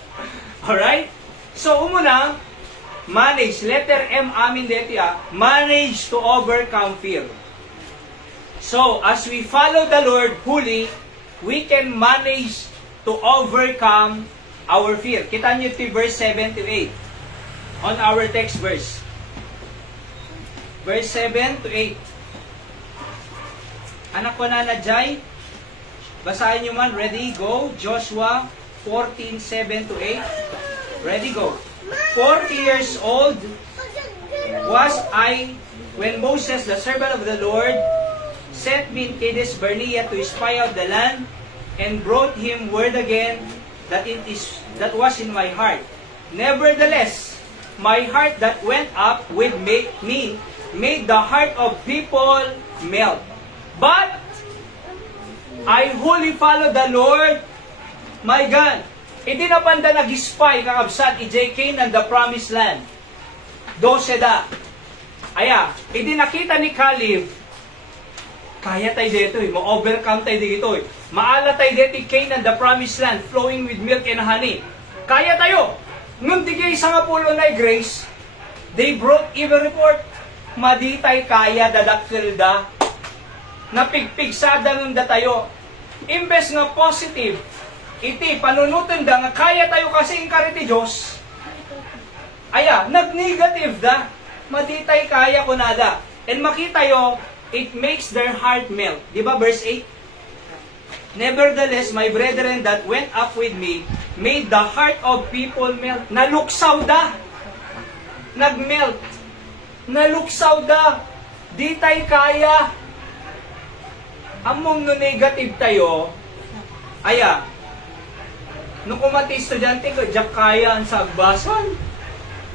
Alright? So umuna, manage, letter M amin dito manage to overcome fear. So, as we follow the Lord fully, we can manage to overcome our fear. Kita niyo ito verse 7 to 8 on our text verse. Verse 7 to 8. Anak ko na Jai, basahin niyo man. Ready, go. Joshua 14, 7 to 8. Ready, go. 40 years old was I when Moses, the servant of the Lord, sent me in Kadesh Barnea to spy out the land, and brought him word again that was in my heart. Nevertheless, my heart that went up with me made the heart of people melt. But I wholly follow the Lord, my God. Hindi na panda nag-spy kakabsat ijay Canaan, the promised land. 12 da. Aya, hindi nakita ni Caleb, kaya tayo dito eh, ma-overcome tayo dito eh. Maala tayo dito Canaan, the promised land, flowing with milk and honey. Kaya tayo. Nung digay sa nga pulo na grace, they brought evil report. Madi tayo kaya dadakil da. Napigpigsada nung da tayo. Imbes nga positive, iti panunutin da nga kaya tayo kasi inkariti Diyos. Aya, nag-negative da. Madi tayo kaya kunada. And makita yo, it makes their heart melt. Di ba verse 8? Nevertheless, my brethren that went up with me made the heart of people melt. Naluksaw da. Nagmelt. Naluksaw da. Di tayo kaya. Among no negative tayo, aya, nung kumati estudyante ko, diyak kaya ang sagbasan.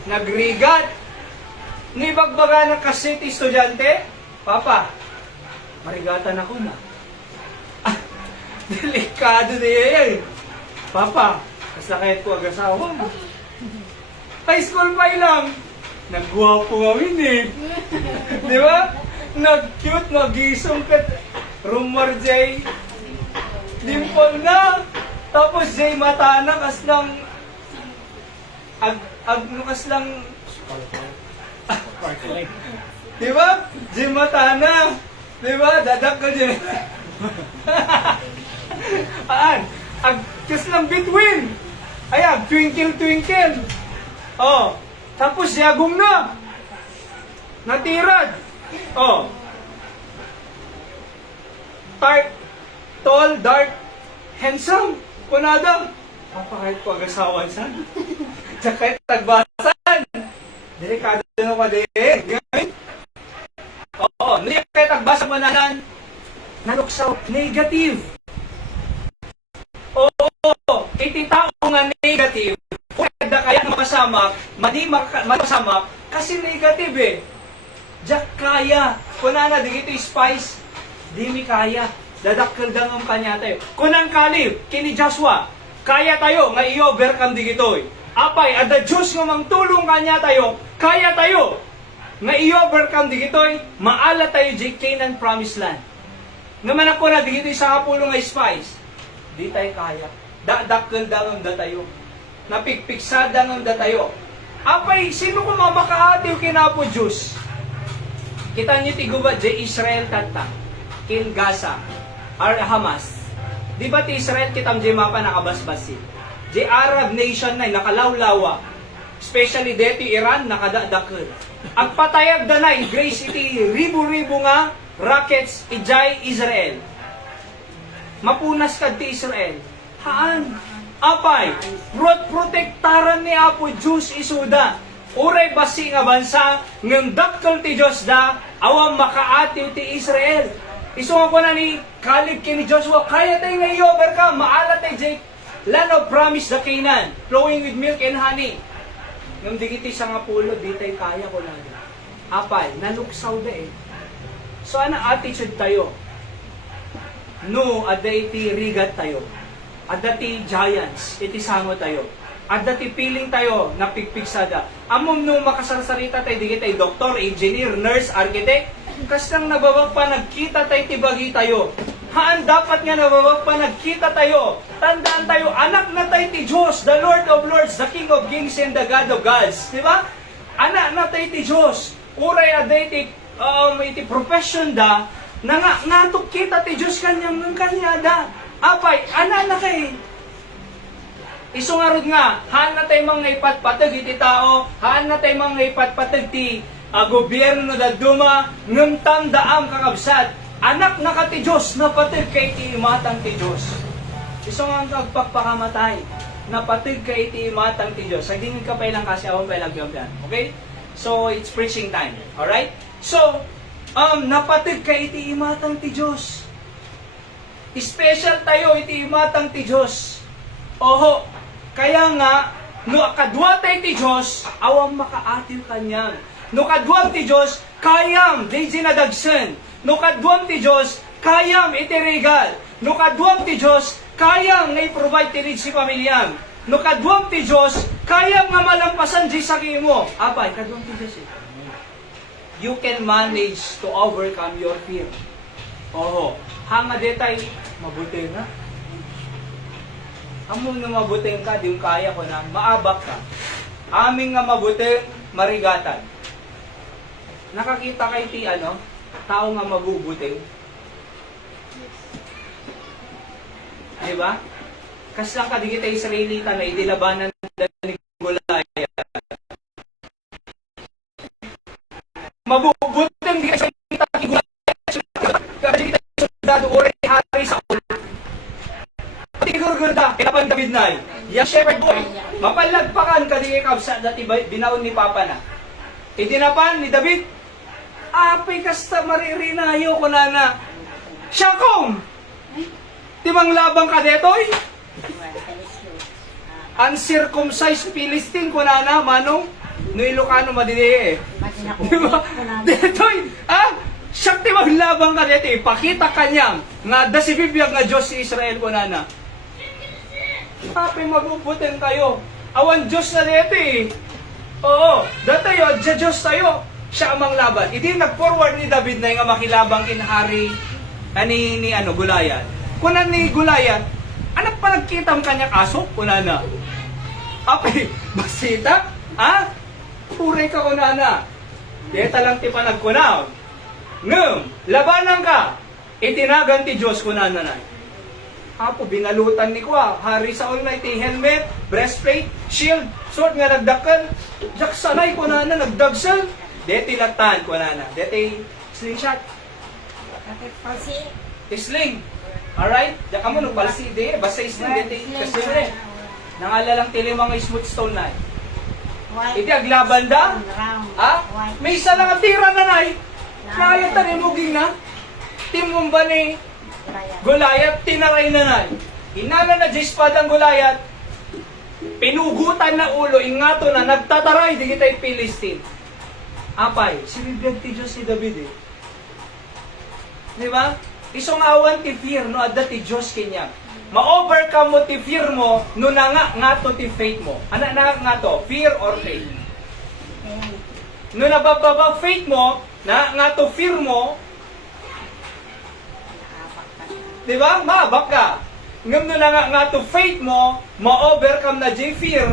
Nagrigat. Nibagbaga na kasi estudyante, Papa, marigatan ako na. Delikado na yan. Papa, basta kahit ko ag-asawa. High school pa lang. Nagwapo kami eh. Di ba? Nag-cute, nag-isong kat. Rumor Jay. Dimple na. Tapos Jay mata na kas lang. Kas lang. Di ba? Jay mata na. Di ba? Dadak ka dyan. Kas lang between. Ayan, twinkle. Oh. Tapos yagong na. Natirad. Oh. Tall, dark, handsome. Kunada. Papa, kahit ko ag-asawan san. Tsaka kahit tagbasan. Delikado na pa din. Oo, hindi kahit tagbasa mananan. Naluksaw. Negative. Oo, ititao nga negative. Kung kaya mapasamak, mapasamak, kasi negative eh. Diyak kaya. Kunana, di ito spice. Di mi kaya. Dadakkel dangam kanya tayo. Kunang kalib, kini Joshua, kaya tayo, nga i-overcome di gitoy. Apay, ada Diyos nga mangtulong kanya tayo, kaya tayo, nga i-overcome di gitoy, maala tayo di Canaan promised land. Nga manak ko na, di gitoy sa kapulong nga spice. Di tayo kaya. Dadakkel dangam da tayo. Napigpigsada ng da tayo. Apay, sino ko mamakaatiw kinapo Diyos? Kita niyo tiguba, di Israel tata. Kin Gaza, or Hamas. Di ba ti Israel kitam di mapa nakabasbasin? Di Arab nation na nakalawlawa. Especially dito Iran nakadadakil. Ang patayag danay, grace iti ribu-ribu nga rockets ijay Israel. Mapunas ka ti Israel. Haan? Apay, protektaran ni Apo Diyos isuda. Uray basi nga bansa, ng dakkel ti Diyos da, awang makaatiw ti Israel. Isunga ko na ni Caleb kini Joshua, kaya tayo nga i-overcome, maala tayo Jake. Land of promise the Canaan, flowing with milk and honey. Ngam digiti sa nga pulo, di tayo kaya ko lang. Apay, naluksaw da eh. So ano attitude tayo? No, adda iti rigat tayo. Adda ti giants, iti sango tayo. Adda ti piling tayo, napigpigsada. Amom no makasarsarita tayo, di tayo doktor, engineer, nurse, architect. Kas nang nababag pa, nagkita tayo, tibagi tayo. Haan dapat nga nababag pa, nagkita tayo. Tandaan tayo, anak na tayo ti Diyos, the Lord of Lords, the King of Kings, and the God of Gods. Di ba? Anak na tayo ti Diyos. Uray aday iti profession da, na nga, natok kita ti Diyos kanyang ng kanyada. Apay, anak na kayo. Isungarod nga, haan na tayo mga ipatpatag iti tao, haan na tayo mga ipatpatag ti gobyerno da duma, ngam tandaam kakabsat, anak na ka ti Diyos, napatag kay ti imatang ti Diyos. Isungarod nga pagpakamatay, napatag kay ti imatang ti Diyos. Sagdingin ka pa ilang kasi awang pa ilang yan. Okay? So, it's preaching time. Alright? So, napatag kay ti imatang ti Diyos. Special tayo iti imatang ti Diyos. Oho, kaya nga, no kadwa tayo ti Diyos, awang makaatil kanyang. No kadwam ti Diyos, kayam, di ginadagsan. No kadwam ti Diyos, kayam iti regal. No kadwam ti Diyos, kayam nga i-provide ti si pamilyam. No kadwam ti Diyos, kayam nga malampasan di sakit mo. Abay, kadwam ti Diyos eh. You can manage to overcome your fear. Oho, hanga detay, mabuti na. Among nga mabuti ka, di yung kaya ko na, maabak ka. Aming nga mabuti, marigatan. Nakakita kay ti tao nga mabubuting. Diba? Kas lang kadigit ay Israelita na idilabanan ni Goliath. Mabubuting di ka Israelita ni Goliath. Kadigit ay soldado ore hari sa ulo. Tigur-gur da, kinapan David na yung shepherd boy, mapalagpakan kadigit kapsa dati binaon ni Papa na. Itinapan ni David, apay kasta maririnayo ko na Syakong! Timang labang ka detoy? Uncircumcised Philistine ko na manong? No Ilocano madidi eh. Diba? Detoy! Siyak timang labang ka detoy. Ipakita kanyang nga dasibibiyag nga Diyos si Israel ko na. Apay mabubutin kayo. Awan Diyos na detoy eh. Oo, datayo, Diyos tayo. Siya amang laban. Hindi nag-forward ni David na nga makilabang kinhari ni Goliath. Kunan ni Goliath, anak pa nagkita ang kanyang aso? Kunana. Apay, basita? Puray ka kunana. Deta lang ti panagkunaw. Ngem, labanan ka. Itinagan ti Diyos kunana na. Apo, binalutan ni Kwa. Hari sa all night, helmet, breastplate, shield, sword nga nagdakan. Jak sanay ko na nagdagsal. Deti latan ko na. Deti slingshot. Sling. Alright? Daka mo nung palsi de. Basta sling. Deti kasi mo rin. Nangala lang tili mga smooth stone na. Iti aglaban da? May isa lang ang tira na nai. Nakayata rin muging na. Timumba ni Goliath, tinaray na nai. Inala na di espada ang Goliath. Pinugutan na ulo, ingato na, nagtataray, di kita'y Philistine. Apay, sinibiyag ti Diyos si David eh. Di ba? Isong awan ti fear, no, adda ti Diyos kanya. Ma-overcome mo ti fear mo, no na nga to ti faith mo. Ano na nga to? Fear or faith? No nabababa faith mo, na nga to fear mo, di ba? Maabak ka. Ngam no na nga to faith mo, ma-overcome na di fear,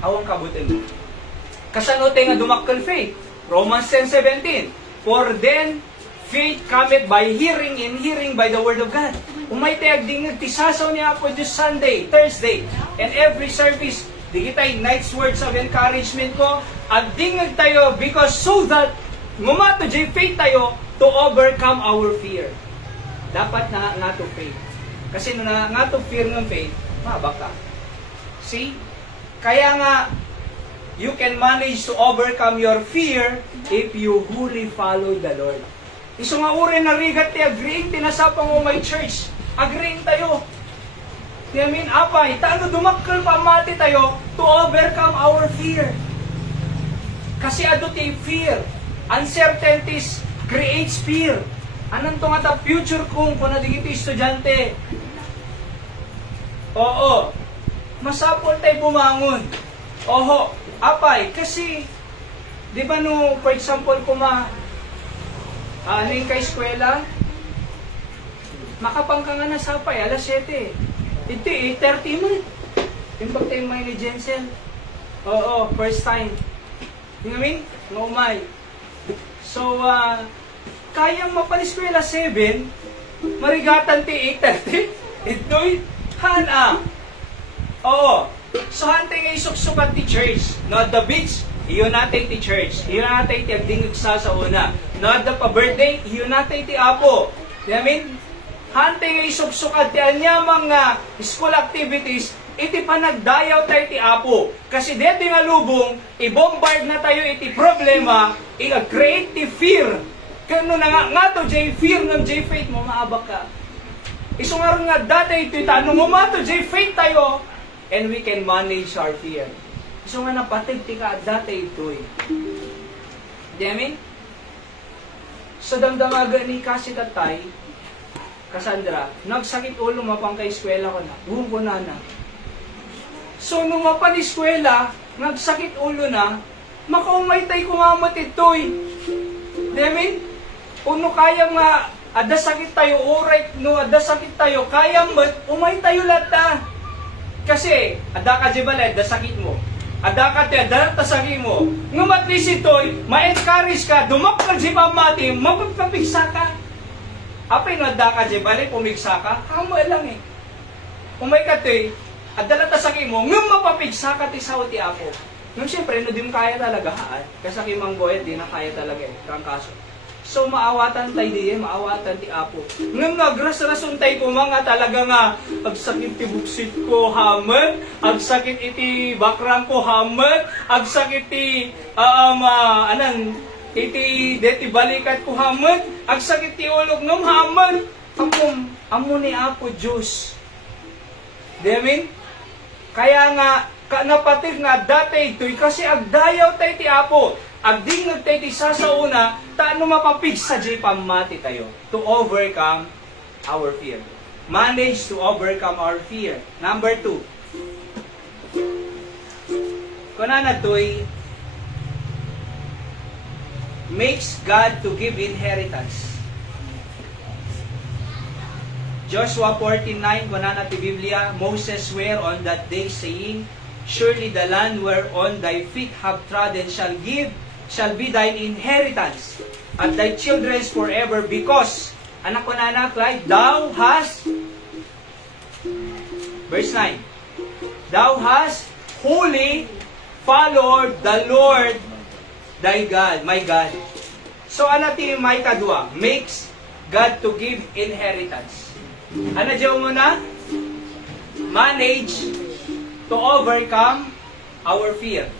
awang kabutin mo. Kasanote nga dumakkel faith. Romans 10:17. For then, faith cometh by hearing, and hearing by the word of God. Umay tayag dingag ti sasaw niya po this Sunday, Thursday, and every service, di kita'y night's words of encouragement ko, at dingag tayo because so that, ngumato di faith tayo to overcome our fear. Dapat na nga to faith. Kasi nung nga to fear ng faith, mabak ka. See? Kaya nga, you can manage to overcome your fear if you wholly follow the Lord. Iso nga uri na rigat ti agreeing tinasapang mo may church. Agreeing tayo. I mean, apay, taano dumakkel pamati tayo to overcome our fear. Kasi ado ti fear. Uncertainties creates fear. Anong to nga ta future kung na digito estudyante? Oo. Masapol tayo bumangon. Oho. Apay. Kasi, di ba no, for example, aning ka eskwela, makapang ka nga na sapay, alas 7. Ito, 8:30 mo. Imbag tayo may ni Jensen. Oo, first time. You know what I mean? Umay. So, kayang mapaniskwela 7, marigatan ti 8:30. Ito'y, hana. Oo. So, hantay nga isuksukat ti church. No, at the beach, iyon natin ti church. Iyon natin ti agdingig sa una. No, at the pa-birthday, iyon natin ti apo. You know what I mean? Hantay nga isuksukat ti anya mga school activities, iti panagdayaw tayo ti apo. Kasi dito nga lubong, i-bombard na tayo iti problema, i-create ti fear. Kano na nga to, jay fear ng jay faith mo, maabak ka. Isungar nga dati ito, tanong mo mato, jay faith tayo, and we can manage our fear. Isungar na patig ti ka dati ito eh. Di amin? Sa damdamaga ni kasi tatay, Cassandra, nagsakit ulo mapang kay eskwela ko na. Buong ko na. So, nung mapaniskwela, nagsakit ulo na, makaumay tayo kumamat ito'y. Demin, uno kaya nga, ada sakit tayo, alright, no, ada sakit tayo, kaya mat, umay tayo lata. Kasi, ada ka jibala, ada sakit mo. Ada ka te, ada tasakit mo. Ngumat lis ito'y, ma-encourage ka, dumakal si pamati, mapagpapigsa ka. Apay no, ada ka jibala, pumigsa ka, hama lang eh. Umay ka to'y, adala tasaki mo, ngam mapapigsa ka ti sao ti apo. Nung siyempre, no di mo kaya talaga, haan. Kasi kimang goyet, di na kaya talaga eh, kang kaso. So, maawatan tayo di maawatan ti apo. Ngam nagras-rason tayo ko mga talaga nga, agsakit ti buksit ko, haman, agsakit iti bakrang ko, haman, agsakit ti, iti deti balikat ko, haman, agsakit ti ulog ngam, haman, amo ni apo Diyos. Demin? Kaya nga, napatig nga dati ito'y kasi agdayaw tayo ti apo. Agdingag tayo ti sasauna, taano mapapig sa di pamati tayo to overcome our fear. Manage to overcome our fear. Number 2. Kunana to'y makes God to give inheritance. Joshua 14:9, kunana ti Biblia, Moses swear on that day, saying, surely the land whereon thy feet have trodden shall be thine inheritance, and thy children's forever, because, anak ko na anak, like, thou hast, verse 9, thou hast wholly followed the Lord thy God, my God. So, ti may kadwa, makes God to give inheritance. Ano diyo muna? Manage to overcome our fear.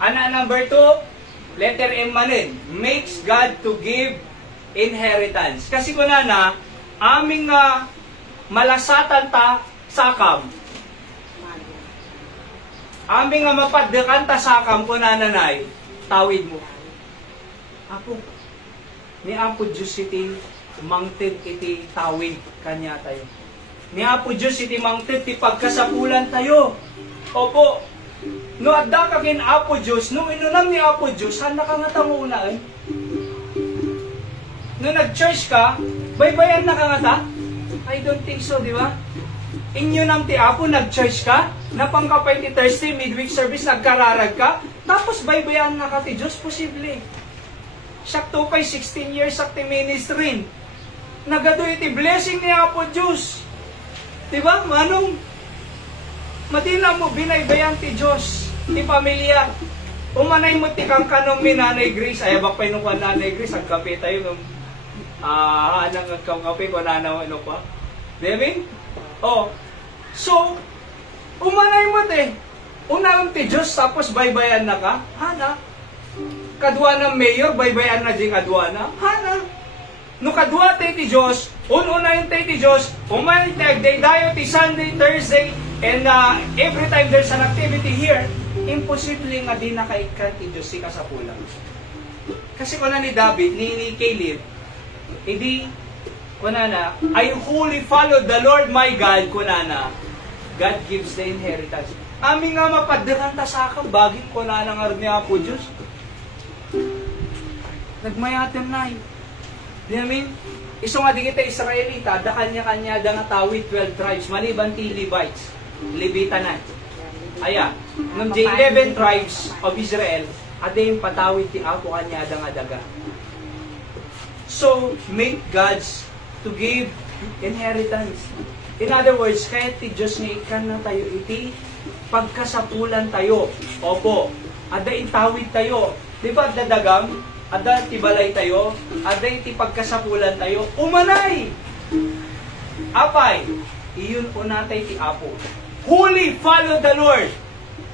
Number 2, letter M manin, makes God to give inheritance. Kasi kunana, aming malasatan ta sakam. Aming mapaddekan ta sakam kunana nay, tawid mo. Apo, ni Apo Diyos iti mangted iti tawid kanya tayo. Ni Apo Diyos iti mangted ti pagkasapulan tayo. Opo, no adda ka kin Apo Diyos, no inunam ni Apo Diyos, saan nakangata mo una eh? No nag-church ka, baybayan nakangata? I don't think so, di ba? Inyo nam ti Apo, nag-church ka, napangkapay ti Thursday, midweek service, nagkararag ka, tapos baybayan na ka ti Diyos, posible. Sakto pa'y 16 years sakti ministry. Nagado iti blessing ni Apo Diyos. Diba? Manong, madila mo binaybayan ti Diyos, ti pamilya. Umanay mo ti kang kanong mi Nanay Grace. Ay, bakpay nung Nanay Grace, ang kape tayo nung anang kape ko nanaw ano pa. Demin? Oh. So, umanay mo ti. Unang ti Diyos, tapos baybayan na ka. Hana. Kadwa ng mayor, baybayan na di kadwa na. Hana. No kadwa tayo ti Diyos, ununayin tayo ti Diyos, umanitag, day dayo ti Sunday, Thursday, and every time there's an activity here, imposible nga di nakaikan ti Diyos si kasapulang. Kasi kung ni David, ni Caleb, hindi kunana, I wholly follow the Lord my God, kunana, God gives the inheritance. Amin nga mapaddaran ta sa akang baging kunana nga rin niya po Diyos. Nagmayatem na yun. Di namin, iso nga di kita Israelita, da kanya-kanya da nga tawid 12 tribes, maliban ti Levites, Levitanan. Aya, nung di 11 tribes of Israel, ada yung patawid ti Apo kanya da nga daga. So, make God's to give inheritance. In other words, kahit ti Diyos nga ikan na tayo iti, pagkasapulan tayo. Opo, ada itawid tayo. Di ba dadagam? Ada tibalay tayo, ada iti pagkasapulan tayo, umanay! Apay, iyon po natay ti Apo. Holy, follow the Lord.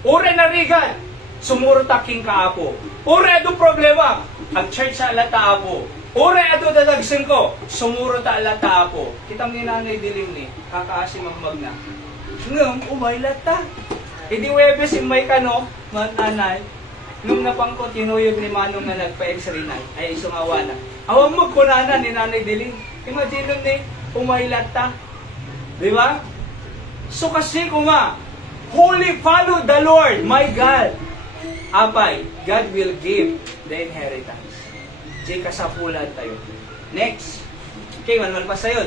Ure narigan, sumuro taking ka Apo. Ure ado problema, ang church sa alata Apo. Ure ado dadagsin ko, sumuro ta alata Apo. Kitang ni nanay dilim ni, kakaasi magmagna. Ngam, umaylat ta. Idi Webes, may kano, mananay, nung napangkot, tinuyog ni Manong na nagpa-x-ray na, ay isang awa na. Awang magkunana ni Nanay Diling. Imagine nun ni, umaylat ta. Di ba? So kasi kuma, holy follow the Lord, my God. Apay, God will give the inheritance. Di kasapulan tayo. Next. Okay, manual pa sayon.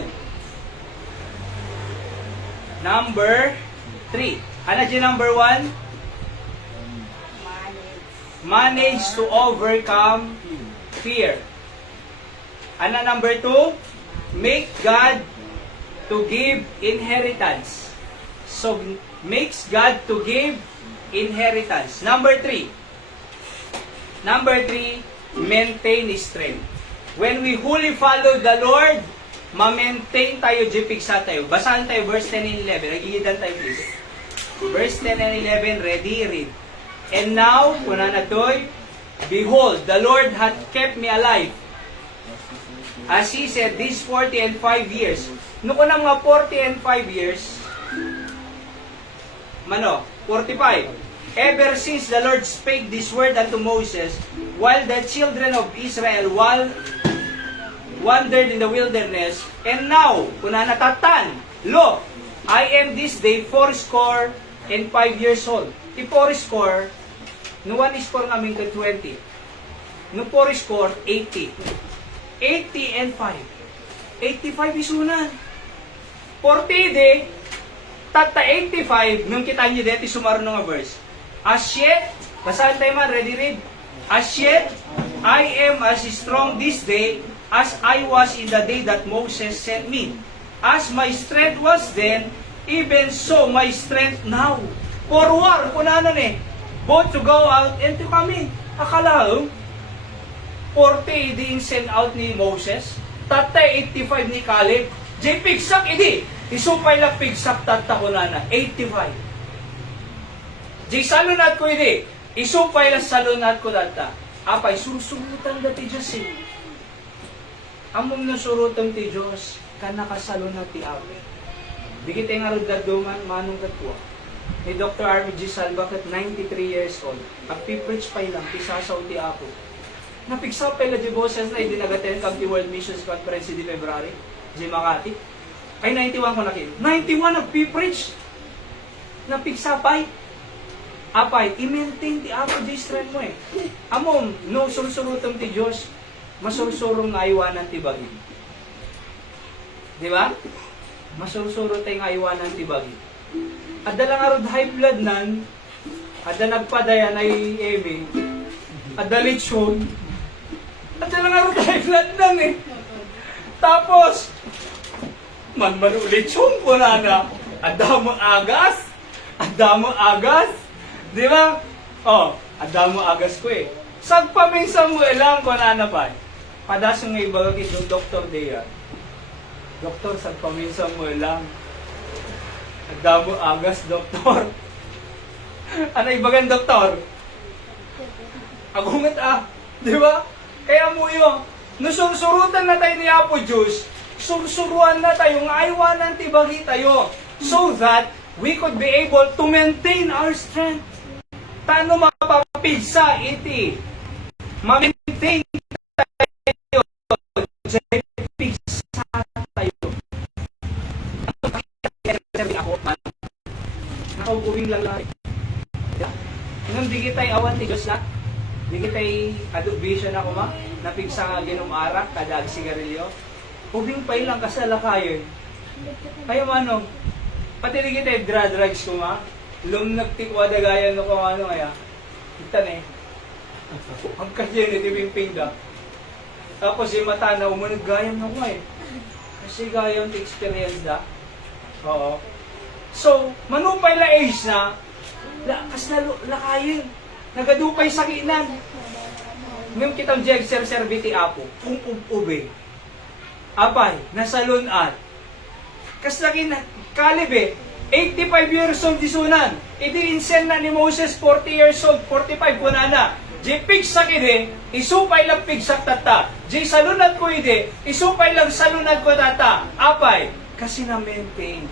Number 3. Ano di number 1? Manage to overcome fear. Ano number 2? Make God to give inheritance. So, makes God to give inheritance. Number 3. Number 3, maintain strength. When we wholly follow the Lord, ma-maintain tayo, jipigsa tayo. Basahan tayo verse 10 and 11. Nagigidan tayo please. Verse 10 and 11, ready, read. And now, kuna na to'y, behold, the Lord hath kept me alive. As he said, these 40 and 5 years. Noong unang mga 40 and 5 years, 45. Ever since the Lord spake this word unto Moses, while the children of Israel wandered in the wilderness, and now, kuna natatan, lo, I am this day 40 and 5 years old. Ti 40, no 1 score namin ka 20. No 4 score, 80. 80 and 5. 85 isunan. 40 de, tata 85, nung kita nyo deti sumaro nga verse. As yet, basahan tayo man, ready read. As yet, I am as strong this day as I was in the day that Moses sent me. As my strength was then, even so my strength now. For war, kunanan both to go out and to come in. Akala 40 din send out ni Moses, tatay 85 ni Caleb, di pigsak idi, isupay lang pigsak tata kunana, 85. Di salunat ko idi, isupay lang salunat ko data. Apay, susurutan dati Diyos Among nasurutan ti Diyos, kanakasalunat ti Apo. Di kita nga rin daduman, manong katwa. Ni Dr. Army G. Salva kat 93 years old. Ang pipreach pa ilang, pisasaw ti Apo. Napigsaw pa ilang di boses na idinagaten kang ti World Missions Conference di February, di Makati. Ay, 91 ko nakin. 91 ang pipreach. Napigsapay. Apay, i-maintain ti Apo di strength mo Amom, no sursurutong ti Diyos, masursurong nga iwanan ti bagi. Di ba? Masursuro tayo nga iwanan ti bagi. Ada lang arod high blood nan, ada nagpadaya na i-eme, ada lechon, ada lang arod high blood nan Tapos, man lechon ko na, ada mo agas, di ba? Oh, ada mo agas ko Sagpaminsan mo ilang ko na pa. Padasong nga ibagagit yung Dr. Deya. Doktor, sagpaminsan mo ilang. Nagdamo agas, doktor. Ano ibagan, doktor? Agungat di ba? Kaya mo yun, nusursurutan na tayo ni Apo Diyos, sursuruan na tayo, aywanan tibagi tayo, so that we could be able to maintain our strength. Tano mapapigsa iti, ma-maintain tayo, pigsa di kita'y awan ti Diyos na. Di kita'y adubisyon ako ma. Napigsa nga ginumarak, kadag sigarilyo. Ubing pa ilang kasala kayo. Kaya manong, pati di kita'y drugs ko ma. Lumnagtikwa dagayan no kung ano kaya. Kita na eh. Ang kasi ni Tipimping da. Tapos yung mata na umunod gayam na ko eh. Kasi gayam ti experience da. Oo. So, manupay la age na, kas na lakayin. Nagadupay sakinan. Ngayon kitang jeg ser-serviti apo. Kung ube. Apay, nasa lunat. Kas laki na, kalibe. 85 years old disunan. Idi-insen na ni Moses 40 years old, 45 ko na. Di pigsak ide, isupay lang pigsak tata. Di salunad ko ide, isupay lang salunad ko tata. Apay, kasi na-maintain.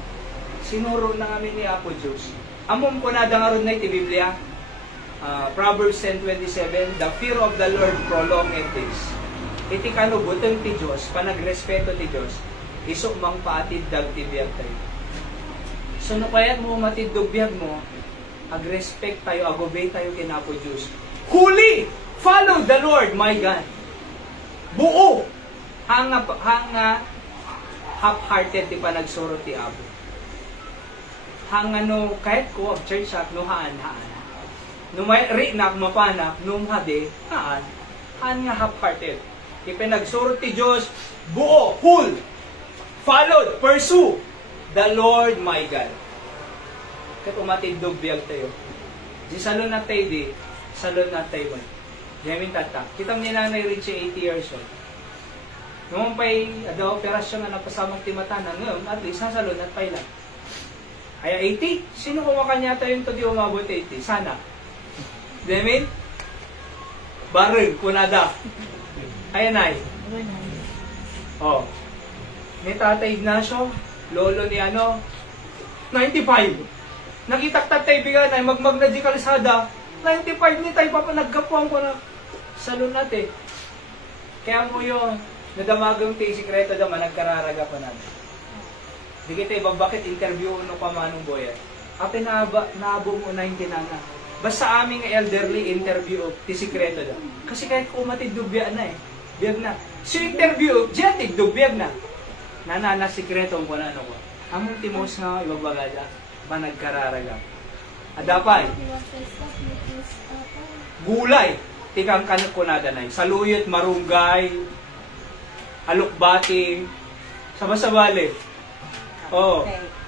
Sinuro na kami ni Apo Diyos. Amom ko na dangaron na iti Biblia. Proverbs 10:27, the fear of the Lord prolonged days. Iti kanubuteng ti Diyos, panagrespeto ti Diyos, isok mang paatid dag ti biyag tayo. So no kaya't mo matidog biyag mo, ag-respect tayo, ag-obey tayo kinapo Diyos. Huli! Follow the Lord, my God. Buo! Hanga half-hearted ti panagsuro ti Apo. Hanga no, kahit ko, ang church act, no haan. No may rinak, mapanak, no hade, haan. Haan nga half-hearted. Ipinagsuro ti Diyos, buo, whole, followed, pursue the Lord my God. Kaya umatindog biyag tayo. Di salon na tayo di, salon na tayo man. Diyamin tata. Kitang ni Nanay Richie 80 years old. Noong pa'y ada operasyon na napasamang timatanan, ngayon at least sa salon at pa'y lang. Kaya 80? Sino kuha kanya tayo yung to di umabot 80? Sana. Diyamin? Bareng, kunada. Ayan ay. Oh. Ni Tata Ignacio, lolo ni 95. Nakitaktat tayo bigan ay magmag na di kalisada. 95 ni tayo papanagkapuan ko na salon natin. Kaya mo yung nadamagang tayo sikreto naman, nagkararaga pa natin. Di kita ibabakit interview no pa manong boya. Ape naabo mo 90 na nga. Basta aming elderly interview ti sikreto da. Kasi kahit kumatid dubya na eh. Biyag na. So interview, diyatig dubya na. Nanana sikreto mo na ano ko. Among timos nga ibabagada. Managkararaga. Adapay. Gulay. Tikang kanok ko na danay. Saluyot, marunggay, alukbati, sabasabali. Oh.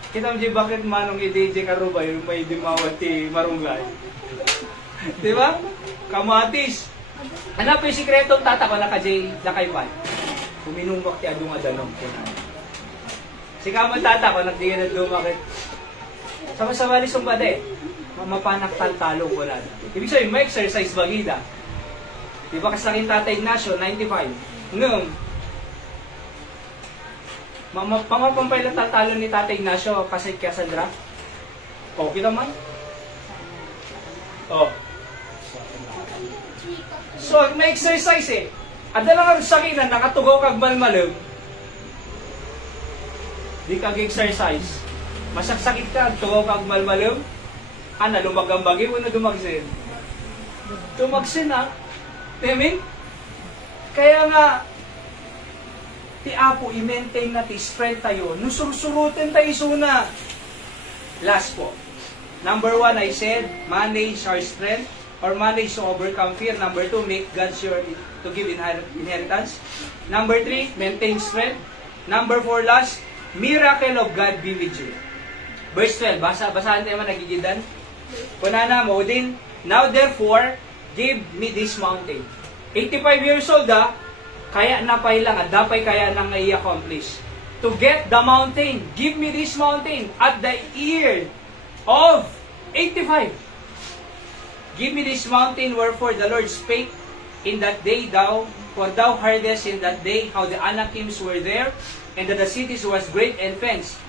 Kita mo di bakit manong i-DJ karuba yung may dimawat ti marunggay. Di ba? Kamatis. Hanap yung sikretong tata ko naka-J lakaypan. Kuminumbak ti adung adanong ko na. Si kamang tata ko nagdiyan na dumakit. Sama-sama ni sumbade. Mapanak taltalong ko na. Ibig sabihin, may exercise bagida. Di ba kasakin Tata Ignacio, 95. Ngum, pamapampay lang taltalo ni Tata Ignacio kasi kaya Sandra. O, kita man? O. So, may exercise eh. Ada lang ang sakinan, nakatugaw kag malmalum. Di kag-exercise. Masaksakit ka, tugaw kag malmalum. Ana, lumagang bagi mo na dumagsin. Dumagsin ha. Amen? Kaya nga, ti Apo, i-maintain na ti strength tayo. Nusursurutin tayo suna. Last po. Number 1, I said, manage our strength or manage to overcome fear. Number 2, make God sure to give inheritance. Number 3, maintain strength. Number 4, last, miracle of God be with you. Verse 12, basahan tayo man nagigidan. Kunana mo din, now therefore, give me this mountain. 85 years old kaya napay lang at dapay kaya nang i-accomplish. To get the mountain, give me this mountain at the year of 85. Give me this mountain wherefore the Lord spake in that day for thou heardest in that day how the Anakims were there, and that the cities was great and fenced.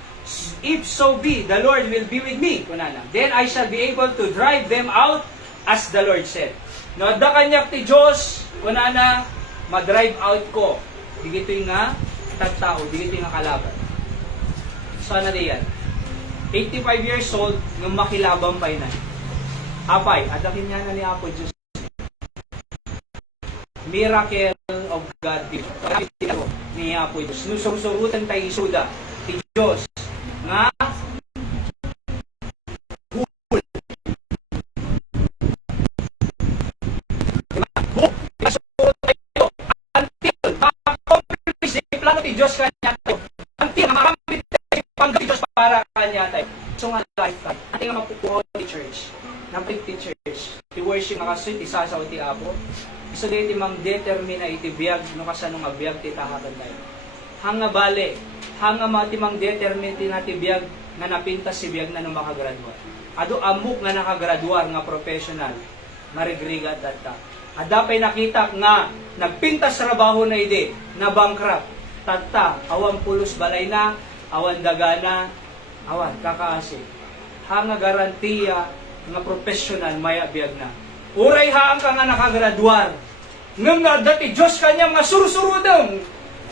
If so be, the Lord will be with me, kunana. Then I shall be able to drive them out as the Lord said. No, da kanyak ti Diyos, kunana, ma-drive out ko. Digito yung nga tagtao, digito yung nga kalaban. So, ano diyan? 85 years old, nung makilabang pa yun. Apay, adakin niya na ni Apo Diyos. Miracle of God dito. Ni Apo Diyos. Nusurutan tayo isuda. Ti Diyos. Nga plano ti Diyos kanya tayo. Until makamit tayo pang Diyos para kanya tayo. So nga lifetime. Ating nga mapupuho ti church. Napit ti church. Ti worship makasuit, isasaw ti Apo. Iso di mang determine iti biyag, no kasano nga biyag ti tahakan tayo. Hanga bale, hanga mati mang determine ti nati biyag, nga napintas si biyag na nung makagraduar. Ado amok nga nakagraduar nga professional, marigrigat data. Adapay nakita nga, nagpintas trabaho na ide, na bankrupt. Tata, awan pulos balay na, awan dagana, awan kakaasi. Hanga garantiya nga professional maya biyag na. Uray haang ka nga nakagraduar. Ngam nga dati Diyos kanya nga sursurudong.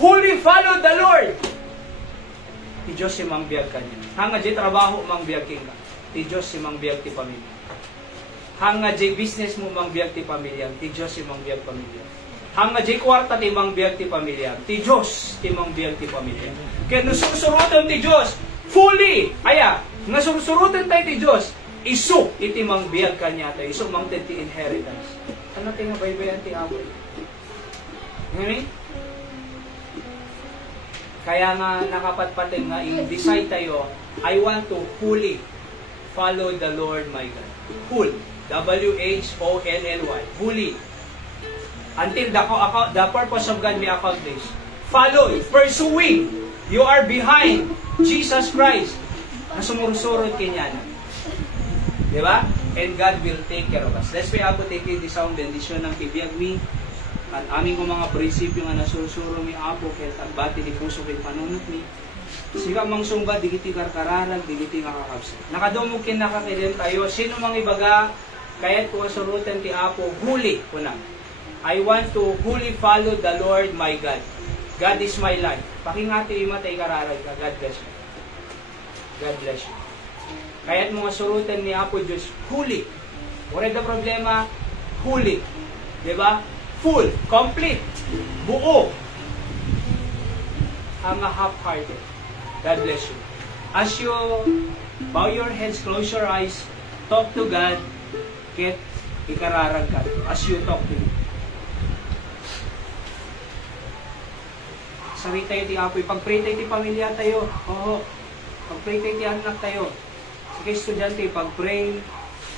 Holy follow the Lord. Ti Diyos si mang biyag kanya. Hanga di trabaho mang biyag king ka. Ti Diyos si mang biyag ti pamilya. Hanga di business mo mang biyag ti pamilya. Ti Diyos si mang biyag pamilya. Hanga di kwarta ti mang biyag ti pamilya. Ti Diyos ti mang biyag ti pamilya. Kaya nusursurutan ti Diyos. Fully. Aya. Nga sursurutan tayo ti Diyos. Isu iti mang biyag kanya tayo. Isu mang ti inheritance. Ano tayo nga baybayan ti away? Ngayon? Kaya nga nakapatpatin nga i-decide tayo, I want to fully follow the Lord my God. Full. W-H-O-L-L-Y. Fully. Until the purpose of God may accomplish. Follow. Pursuing. You are behind Jesus Christ. Na sumursurod kanya na. Diba? And God will take care of us. Let's pray Apo, take this sound bendisyon ng tibiyag mi. At aming kong mga prinsipyo nga nasursuro mi Apo, kaya tagbati di puso kay panunot mi. Sika mang sumba, digiti karkararag, digiti nga kakabsa. Nakadumog kin nakakilim tayo. Sino mang ibaga, kaya't kung surutan ti Apo, huli ko na. I want to wholly follow the Lord my God. God is my life. Pakingati imatay kararag ka. God bless you. God bless you. Kaya't mga surutan ni Apo Diyos, huli. Wala na problema, huli. Diba? Full, complete, buo. Hanga half-hearted. God bless you. As you bow your heads, close your eyes, talk to God, get ikararag ka as you talk to Him. Sarita tayo ti Apo, pag-pray tayo ti pamilya tayo. Oo. Pag-pray tayo ti anak tayo. Sige, estudyante, pag-pray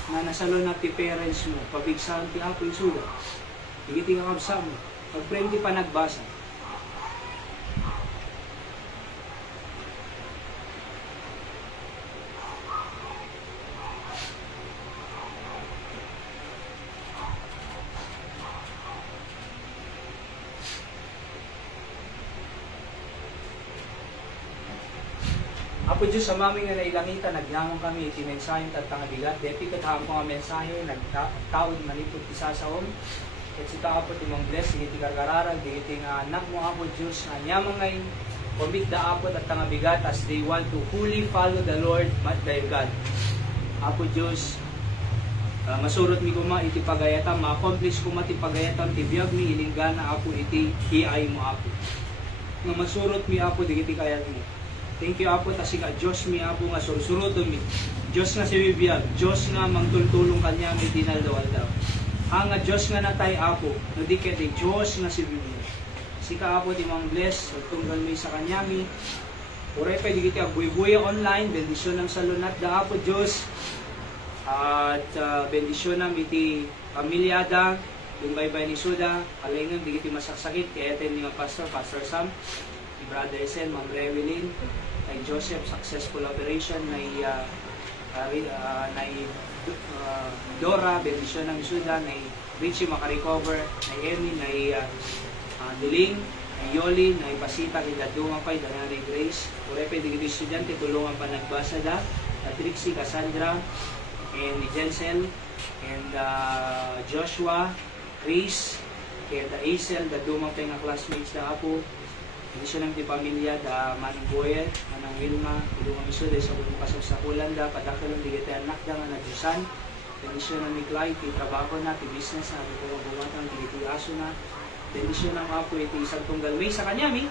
na nasalo na ti parents mo, pabigsahan ti Apo yung sulat. Higiti ka kabsa mo. Pag-pray ti pa nagbasa. Apo Diyos, sa maming nga nailangita, nagyamang kami, iti mensahe at tangabigat. Depi katahang po nga mensahe, nagtaod manipod ti sasaom. At sita Apo, timang bless, iti karkararag, iti nga anak mo Apo Diyos, nga nyamang ngayon, commit da Apo at tangabigat as they want to fully follow the Lord, their God. Apo Diyos, masurot mi kuma iti pagayatan, ma-accomplish kuma ti pagayatan, ti biyag mi ilinggan na Apo iti hiay mo Apo. Nga masurot mi Apo, digiti kayat mo. Thank you Apo, tasika Diyos mi Apo nga sursuruto mi. Diyos nga si bibiyag, Diyos nga mangtultulong kanya mi dinaldaw-aldaw. Hanga Diyos nga natay Apo, no di kete Diyos nga si bibiyag. Sika Apo, timang bless, tunggal mi sa kanya mi. Uray pa, di kita buy-buya online, bendisyon ng salunat da Apo Diyos. At bendisyon ng iti pamilyada, yung baybay ni Suda, alingan, di kita masaksakit, kaya tayo nga Pastor Sam, ni Brother Sen, Ma'am Rewelyn, kay Joseph, successful operation, na Dora, bendisyon ng Suda, na Richie makarecover, na Emmy, na Diling, na Yoli, na Pasita, kay Dadungan pa, na Grace, Urepe, digiti estudyante, tulungan pa nagbasa da, na Trixie, Cassandra, and ni Jensel, and Joshua, Chris, kay da Acel, Dadungan pa yung classmates da Apo, hindi siya ng di pamilya, da Manong Boyet, Manong Wilma, tulungan iso, dahil sa kung pasok sa Holanda, padakalang di kita anak da nga nagsusan, Bendisyon ng miklay, ti trabaho na, ti business na, ti bumatang, ti aso na. Bendisyon ng Apo, iti isang tunggal way sa kanya, mi.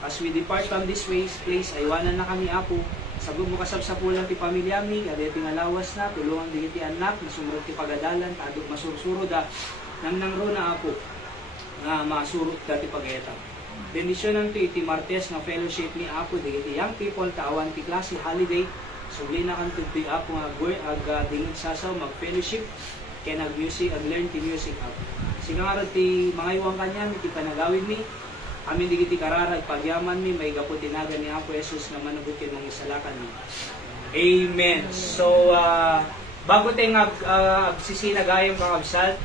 As we depart from this place, aywanan na kami, Apo. Sabog mo kasapsapulan ti pamilya mi, kadeti nga lawas na, tulungan di ti anak, nasumurot ti pagadalan, tadog masursuro da, nang ro na, Apo, nga masurot ka ti pagayata. Bendisyon ng ti Martes nga fellowship ni Apo, di ti young people, taawan ti klase, holiday, sugli na kan ti Apo nga dingid sasaw, mag-fellowship, kaya nag-music, learn ti music, Apo. Sige nga ti mga iwang kanyan, ti panagawin mi, amin di kararag, pagyaman mi, may gapo tinaga ni Apo Jesus na manubutin mong isalakan mi. Amen. So, bago tayo agsisinagayang kakabsat,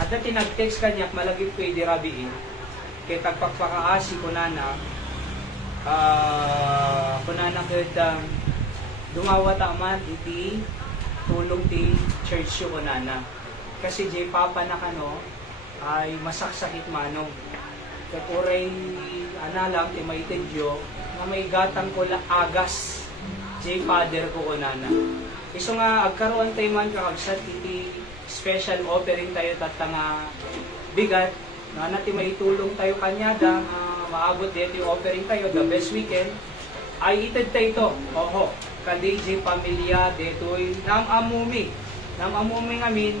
at dati nag-text kanya, malagip ko di rabiin, kaya tagpagpakaasi ko na kita dumawa taman iti tulong ti church ko na. Kasi J Papa na kano ay masaksakit manong. Kapuray analam ti maited Diyo nga may gatang ko la agas J Father ko kunana. Iso nga agkaroon tayo man kakabsat iti special offering tayo tatanga bigat na natin maitulong tayo kanyada maabot dito yung offering tayo the best weekend ay ited tayo ito. Oho, kadiji pamilya detoy namamumi ngamin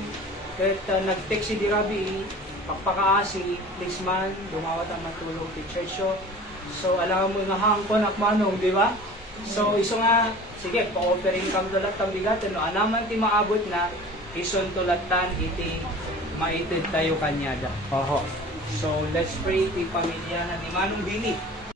ket nag-text si Dirabi pagpakaasi please man dumawat ang matulog ti church so alam mo nga hangkon akmanong di ba so iso nga sige pa-offering kam tulat ang bigat no anaman ti maabot na ison tulatan iti maited tayo kanyada. Oho, so let's pray ti pamilya na ni Manong Billy